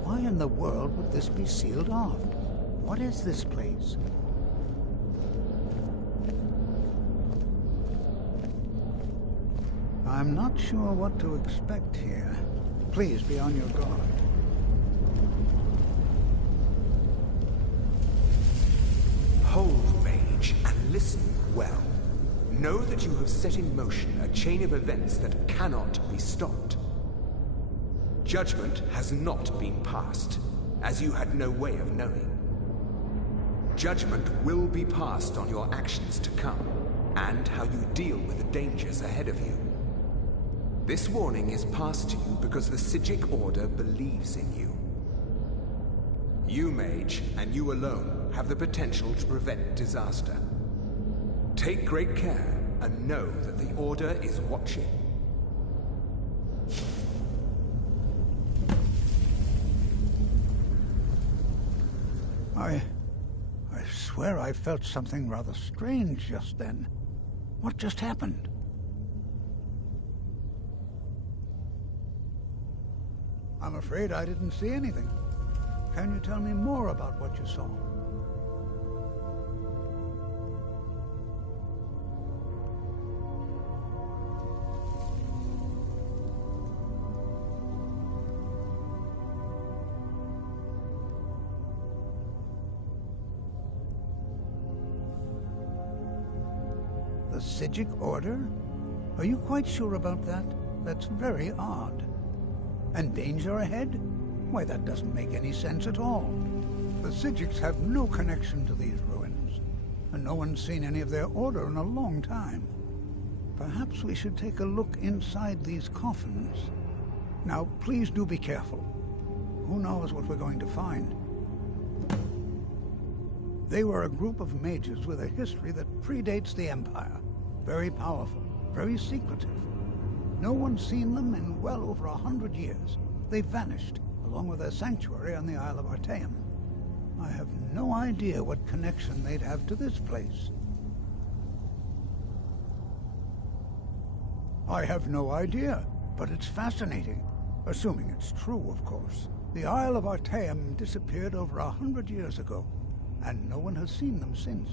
Why in the world would this be sealed off? What is this place? I'm not sure what to expect here. Please be on your guard. Hold, mage, and listen well. Know that you have set in motion a chain of events that cannot be stopped. Judgment has not been passed, as you had no way of knowing. Judgment will be passed on your actions to come, and how you deal with the dangers ahead of you. This warning is passed to you because the Psijic Order believes in you. You, Mage, and you alone, have the potential to prevent disaster. Take great care, and know that the Order is watching. I swear I felt something rather strange just then. What just happened? I'm afraid I didn't see anything. Can you tell me more about what you saw? The Psijic Order? Are you quite sure about that? That's very odd. And danger ahead? Why, that doesn't make any sense at all. The Psijics have no connection to these ruins, and no one's seen any of their order in a long time. Perhaps we should take a look inside these coffins. Now, please do be careful. Who knows what we're going to find? They were a group of mages with a history that predates the Empire. Very powerful, very secretive. No one's seen them in well over 100 years. They vanished, along with their sanctuary on the Isle of Artaeum. I have no idea what connection they'd have to this place. I have no idea, but it's fascinating. Assuming it's true, of course. The Isle of Artaeum disappeared over 100 years ago, and no one has seen them since.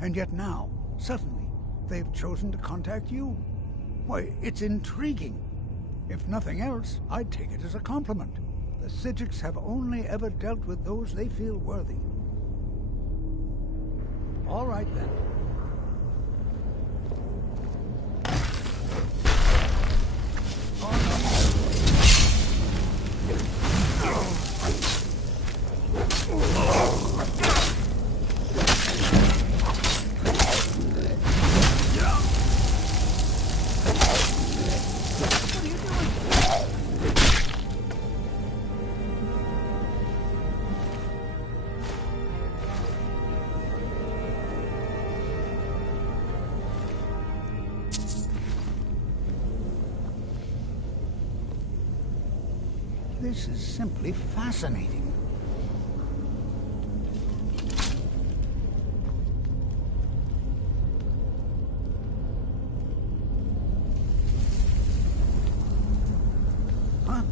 And yet now, suddenly, they've chosen to contact you. Why, it's intriguing. If nothing else, I'd take it as a compliment. The Psijics have only ever dealt with those they feel worthy. All right, then. This is simply fascinating. Huh?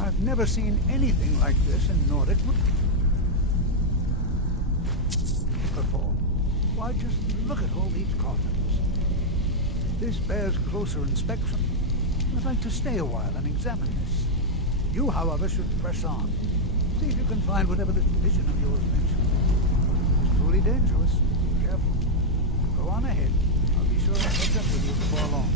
I've never seen anything like this in Nordic before. Why, just look at all these coffins. This bears closer inspection. I'd like to stay a while and examine this. You, however, should press on. See if you can find whatever this vision of yours mentioned. It's truly dangerous. Be careful. Go on ahead. I'll be sure to catch up with you before long.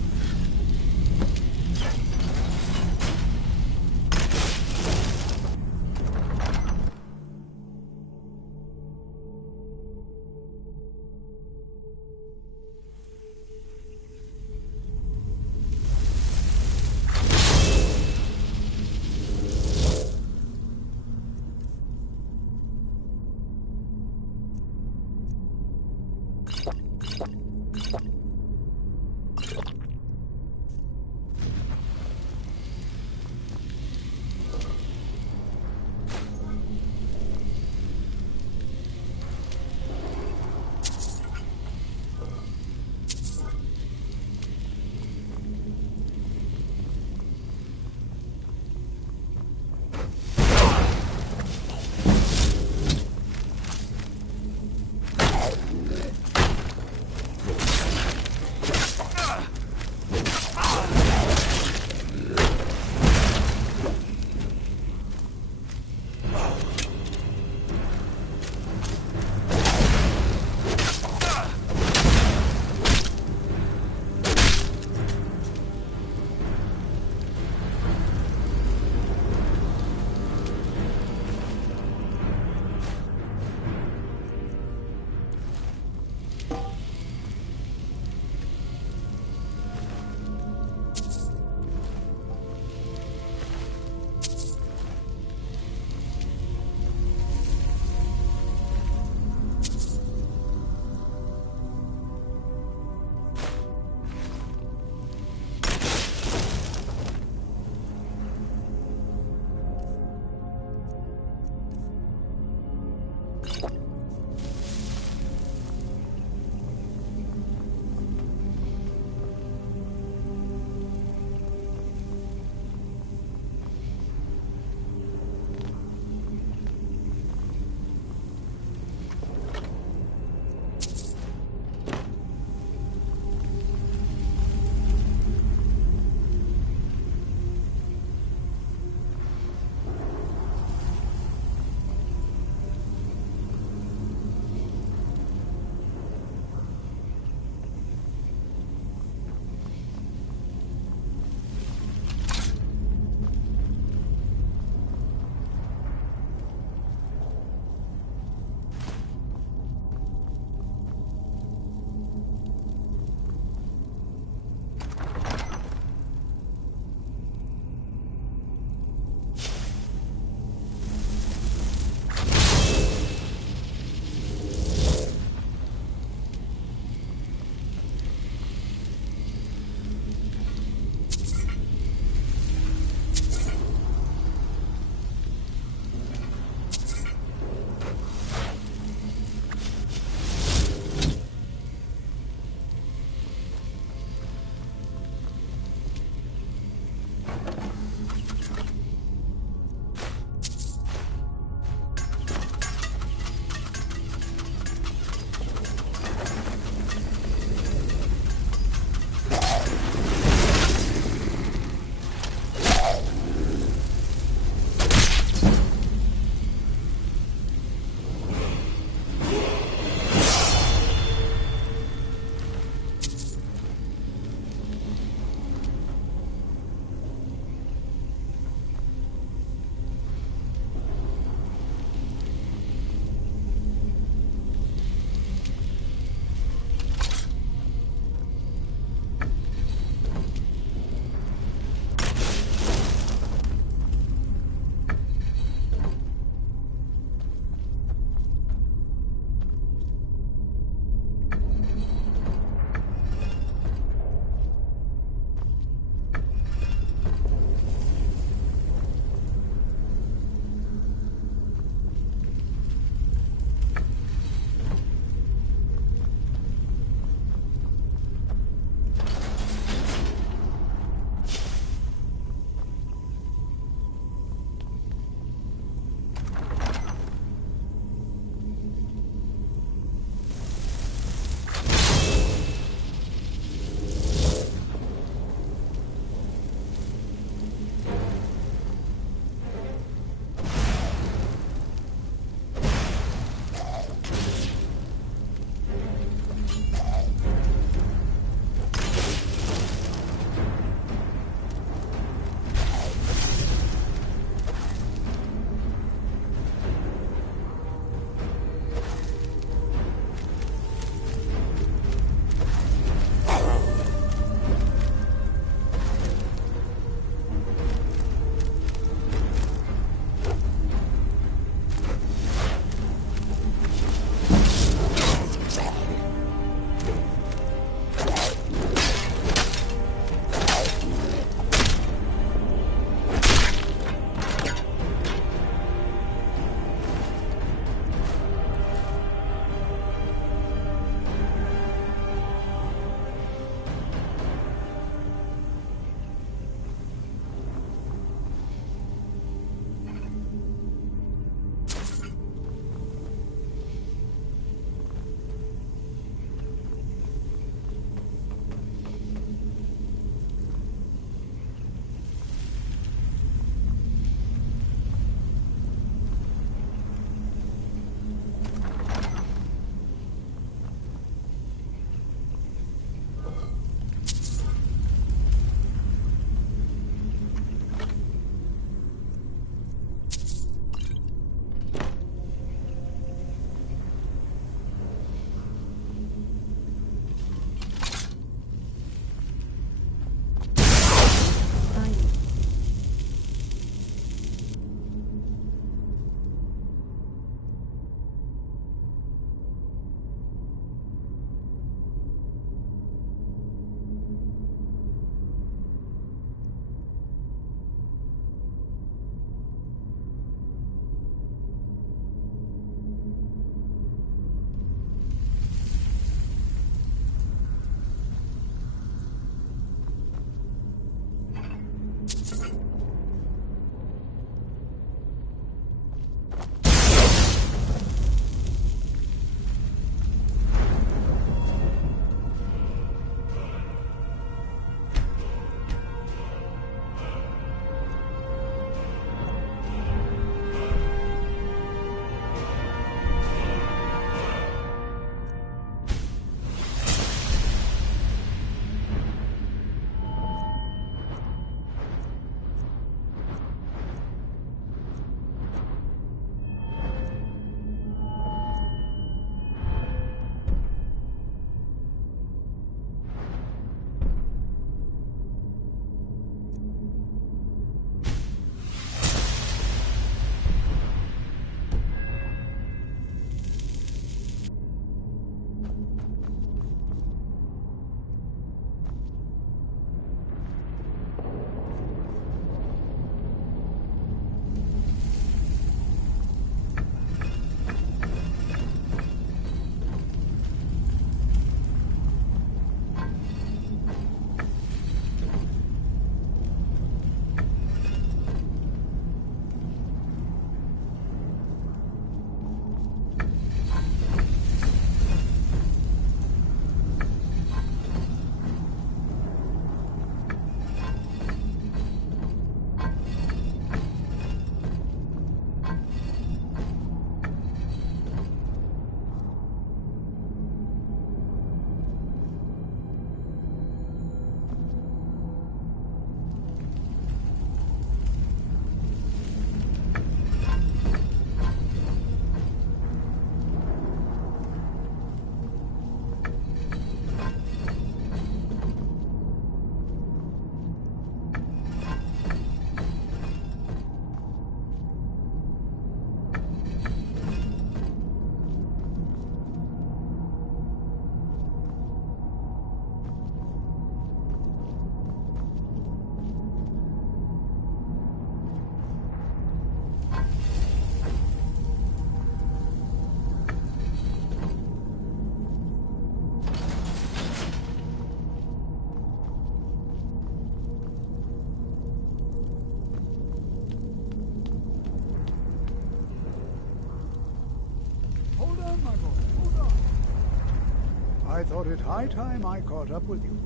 I thought it high time I caught up with you.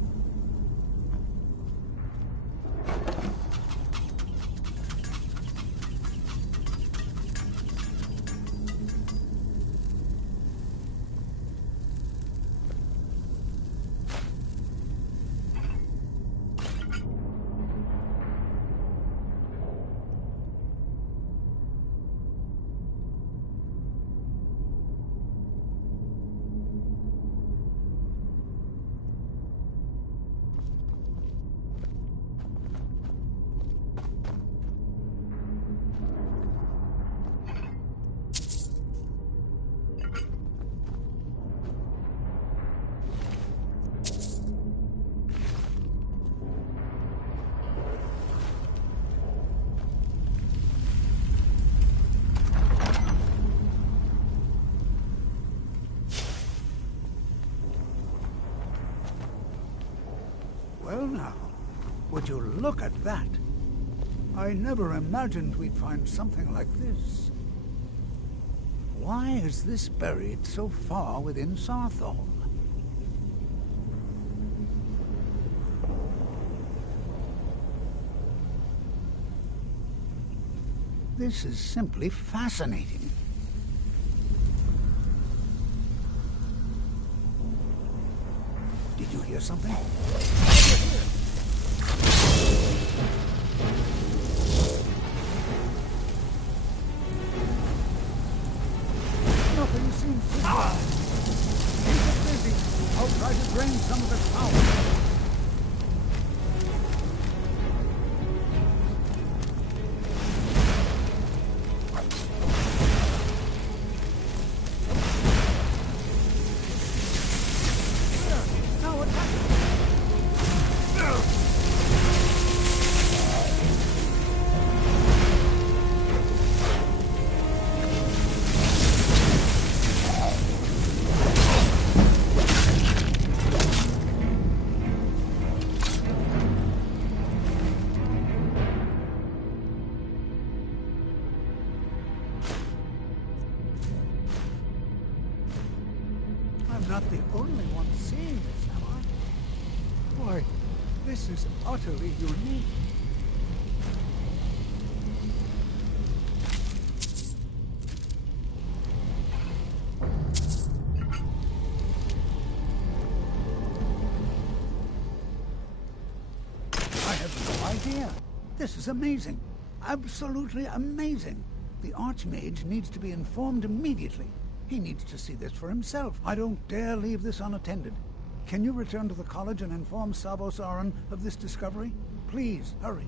Well now, would you look at that? I never imagined we'd find something like this. Why is this buried so far within Sarthol? This is simply fascinating. Did you hear something? Nothing seems to work. Keep it busy. I'll try to drain some of its power. I'm not the only one seeing this, am I? Why, this is utterly unique. I have no idea. This is amazing. Absolutely amazing. The Archmage needs to be informed immediately. He needs to see this for himself. I don't dare leave this unattended. Can you return to the college and inform Savos Aran of this discovery? Please, hurry.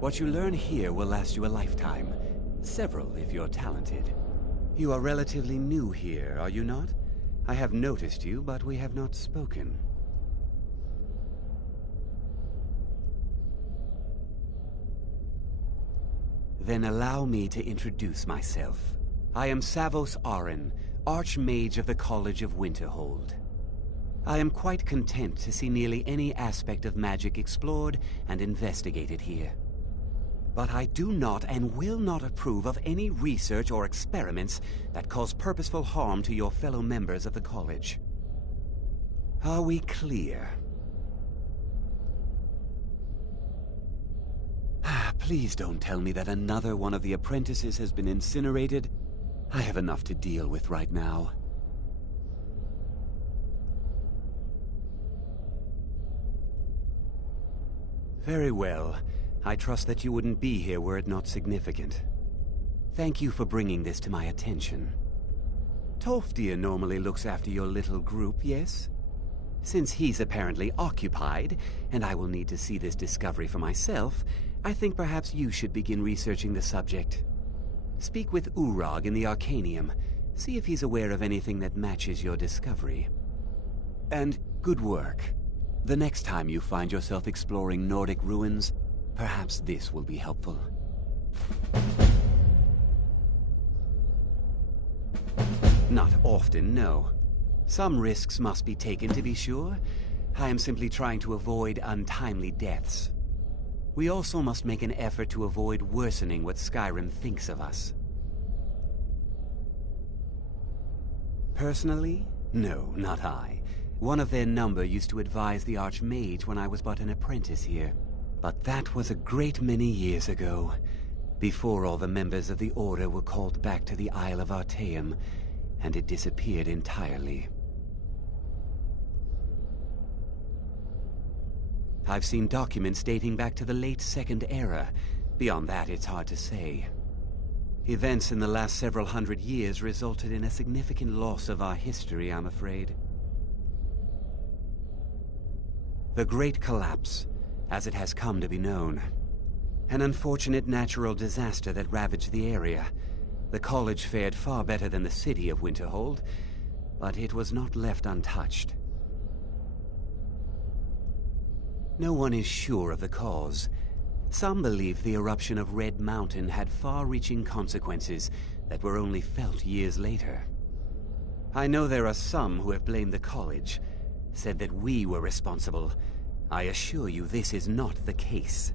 What you learn here will last you a lifetime. Several, if you're talented. You are relatively new here, are you not? I have noticed you, but we have not spoken. Then allow me to introduce myself. I am Savos Arin, Archmage of the College of Winterhold. I am quite content to see nearly any aspect of magic explored and investigated here. But I do not and will not approve of any research or experiments that cause purposeful harm to your fellow members of the college. Are we clear? Please don't tell me that another one of the apprentices has been incinerated. I have enough to deal with right now. Very well. I trust that you wouldn't be here were it not significant. Thank you for bringing this to my attention. Tolfdir normally looks after your little group, yes? Since he's apparently occupied, and I will need to see this discovery for myself, I think perhaps you should begin researching the subject. Speak with Urag in the Arcanium. See if he's aware of anything that matches your discovery. And good work. The next time you find yourself exploring Nordic ruins, perhaps this will be helpful. Not often, no. Some risks must be taken, to be sure. I am simply trying to avoid untimely deaths. We also must make an effort to avoid worsening what Skyrim thinks of us. Personally? No, not I. One of their number used to advise the Archmage when I was but an apprentice here. But that was a great many years ago, before all the members of the Order were called back to the Isle of Artaeum, and it disappeared entirely. I've seen documents dating back to the late Second Era. Beyond that, it's hard to say. Events in the last several hundred years resulted in a significant loss of our history, I'm afraid. The Great Collapse, as it has come to be known. An unfortunate natural disaster that ravaged the area. The college fared far better than the city of Winterhold, but it was not left untouched. No one is sure of the cause. Some believe the eruption of Red Mountain had far-reaching consequences that were only felt years later. I know there are some who have blamed the college, said that we were responsible. I assure you this is not the case.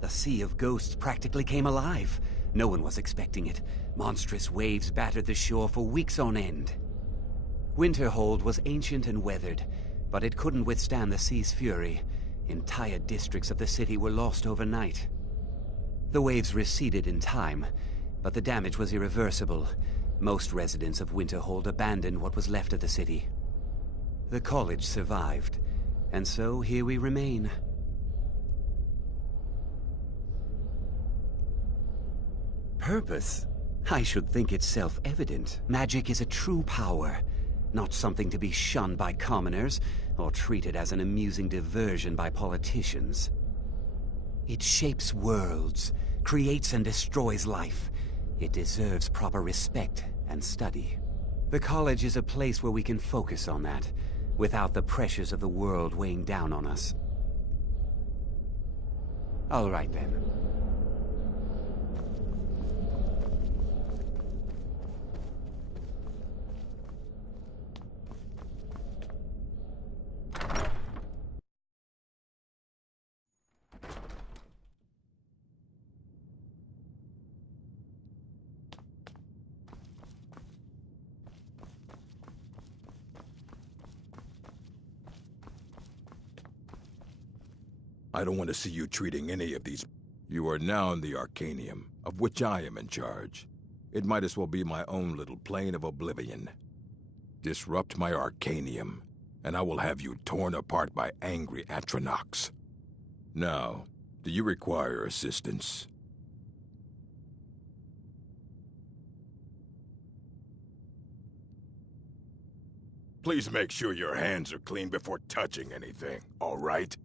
The Sea of Ghosts practically came alive. No one was expecting it. Monstrous waves battered the shore for weeks on end. Winterhold was ancient and weathered, but it couldn't withstand the sea's fury. Entire districts of the city were lost overnight. The waves receded in time, but the damage was irreversible. Most residents of Winterhold abandoned what was left of the city. The college survived, and so here we remain. Purpose? I should think it's self-evident. Magic is a true power, not something to be shunned by commoners, or treated as an amusing diversion by politicians. It shapes worlds, creates and destroys life. It deserves proper respect and study. The college is a place where we can focus on that, without the pressures of the world weighing down on us. All right then. I don't want to see you treating any of these. You are now in the Arcanium, of which I am in charge. It might as well be my own little plane of oblivion. Disrupt my Arcanium, and I will have you torn apart by angry Atronachs. Now, do you require assistance? Please make sure your hands are clean before touching anything, all right?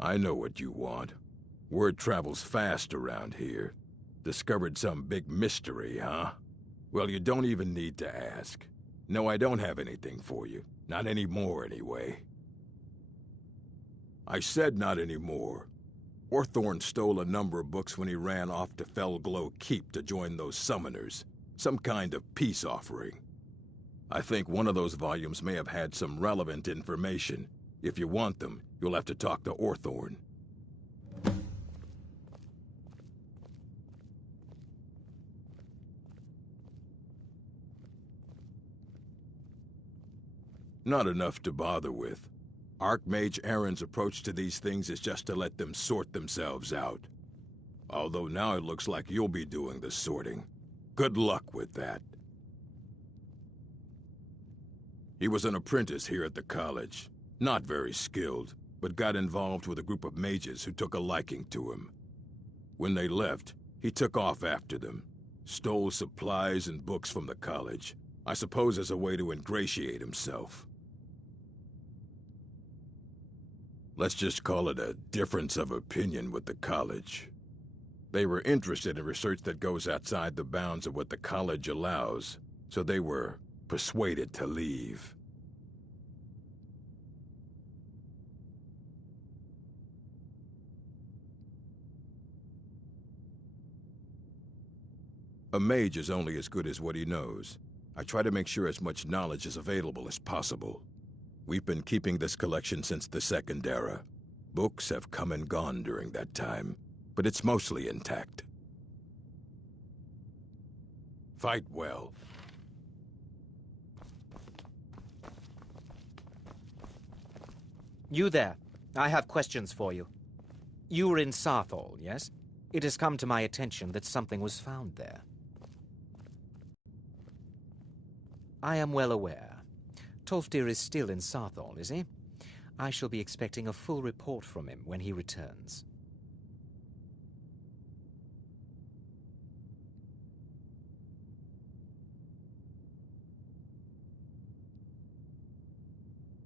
I know what you want. Word travels fast around here. Discovered some big mystery, huh? Well, you don't even need to ask. No, I don't have anything for you. Not anymore, anyway. I said not anymore. Orthorn stole a number of books when he ran off to Felglow Keep to join those summoners. Some kind of peace offering. I think one of those volumes may have had some relevant information. If you want them, you'll have to talk to Orthorn. Not enough to bother with. Archmage Aaron's approach to these things is just to let them sort themselves out. Although now it looks like you'll be doing the sorting. Good luck with that. He was an apprentice here at the college. Not very skilled, but got involved with a group of mages who took a liking to him. When they left, he took off after them. Stole supplies and books from the college. I suppose as a way to ingratiate himself. Let's just call it a difference of opinion with the college. They were interested in research that goes outside the bounds of what the college allows, so they were persuaded to leave. A mage is only as good as what he knows. I try to make sure as much knowledge is available as possible. We've been keeping this collection since the Second Era. Books have come and gone during that time, but it's mostly intact. Fight well. You there. I have questions for you. You were in Sarthol, yes? It has come to my attention that something was found there. I am well aware. Tolfdir is still in Sarthol, is he? I shall be expecting a full report from him when he returns.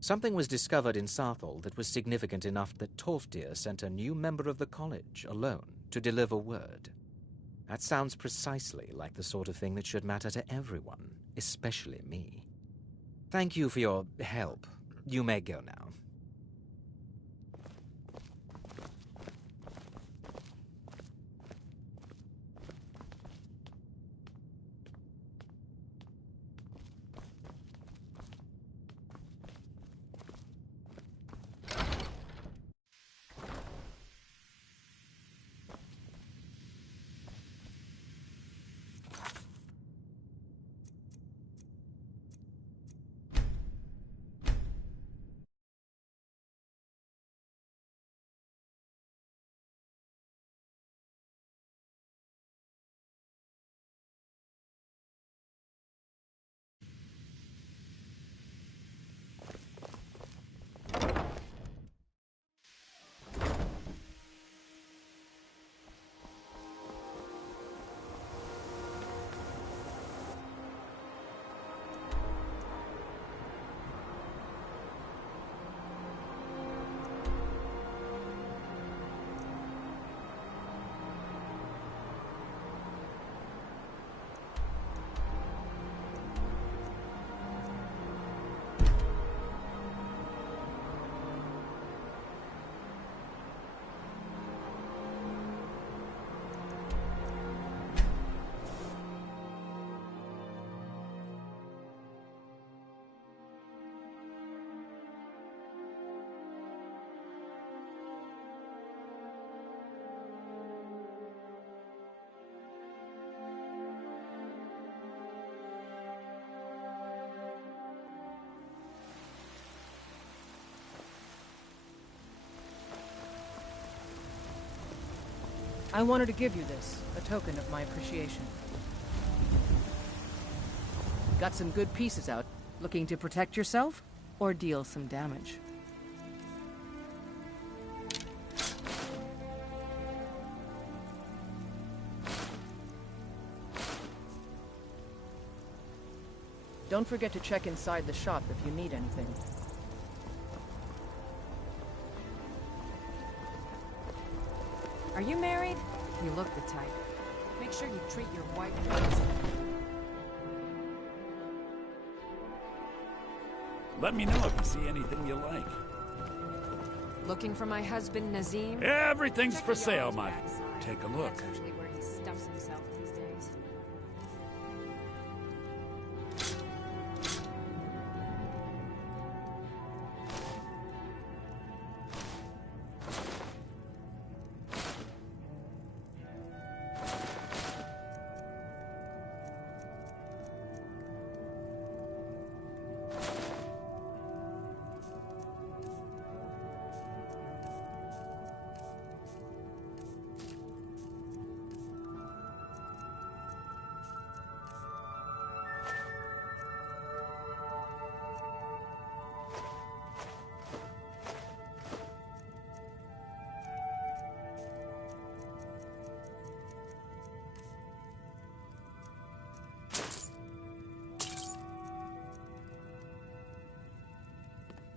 Something was discovered in Sarthol that was significant enough that Tolfdir sent a new member of the college, alone, to deliver word. That sounds precisely like the sort of thing that should matter to everyone, especially me. Thank you for your help. You may go now. I wanted to give you this, a token of my appreciation. Got some good pieces out. Looking to protect yourself, or deal some damage? Don't forget to check inside the shop if you need anything. Are you married? You look the type. Make sure you treat your wife nicely. Let me know if you see anything you like. Looking for my husband, Nazim? Everything's for sale, my... Take a look. That's usually where he stuffs himself these days.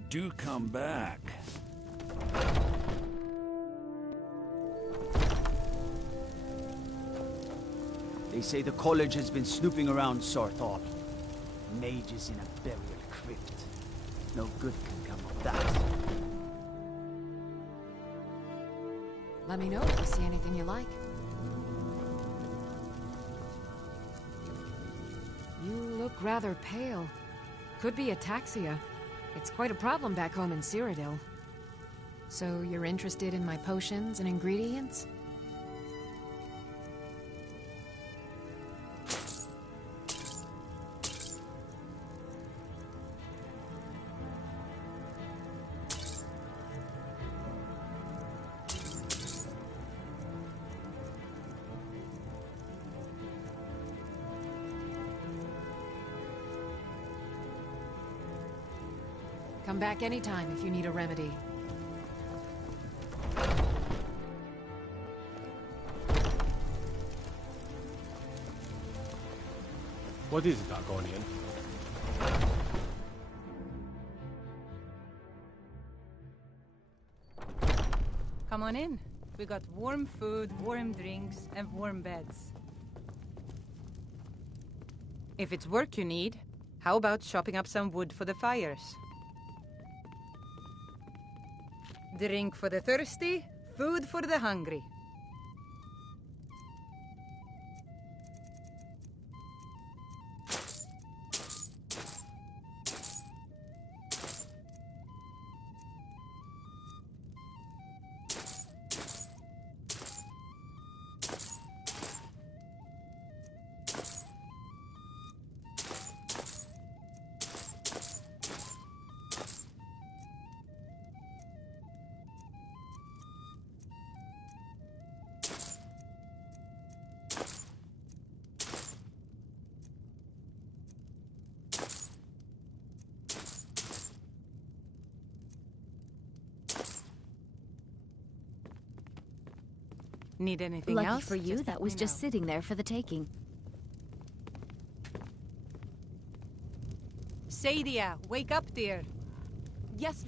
Do come back. They say the college has been snooping around Sarthal. Mages in a burial crypt. No good can come of that. Let me know if you see anything you like. You look rather pale. Could be ataxia. It's quite a problem back home in Cyrodiil. So you're interested in my potions and ingredients? Come back anytime if you need a remedy. What is it, Argonian? Come on in. We got warm food, warm drinks, and warm beds. If it's work you need, how about chopping up some wood for the fires? Drink for the thirsty, food for the hungry. Need anything Lucky else? for you, that was just sitting there for the taking. Sadia, wake up, dear. Yes,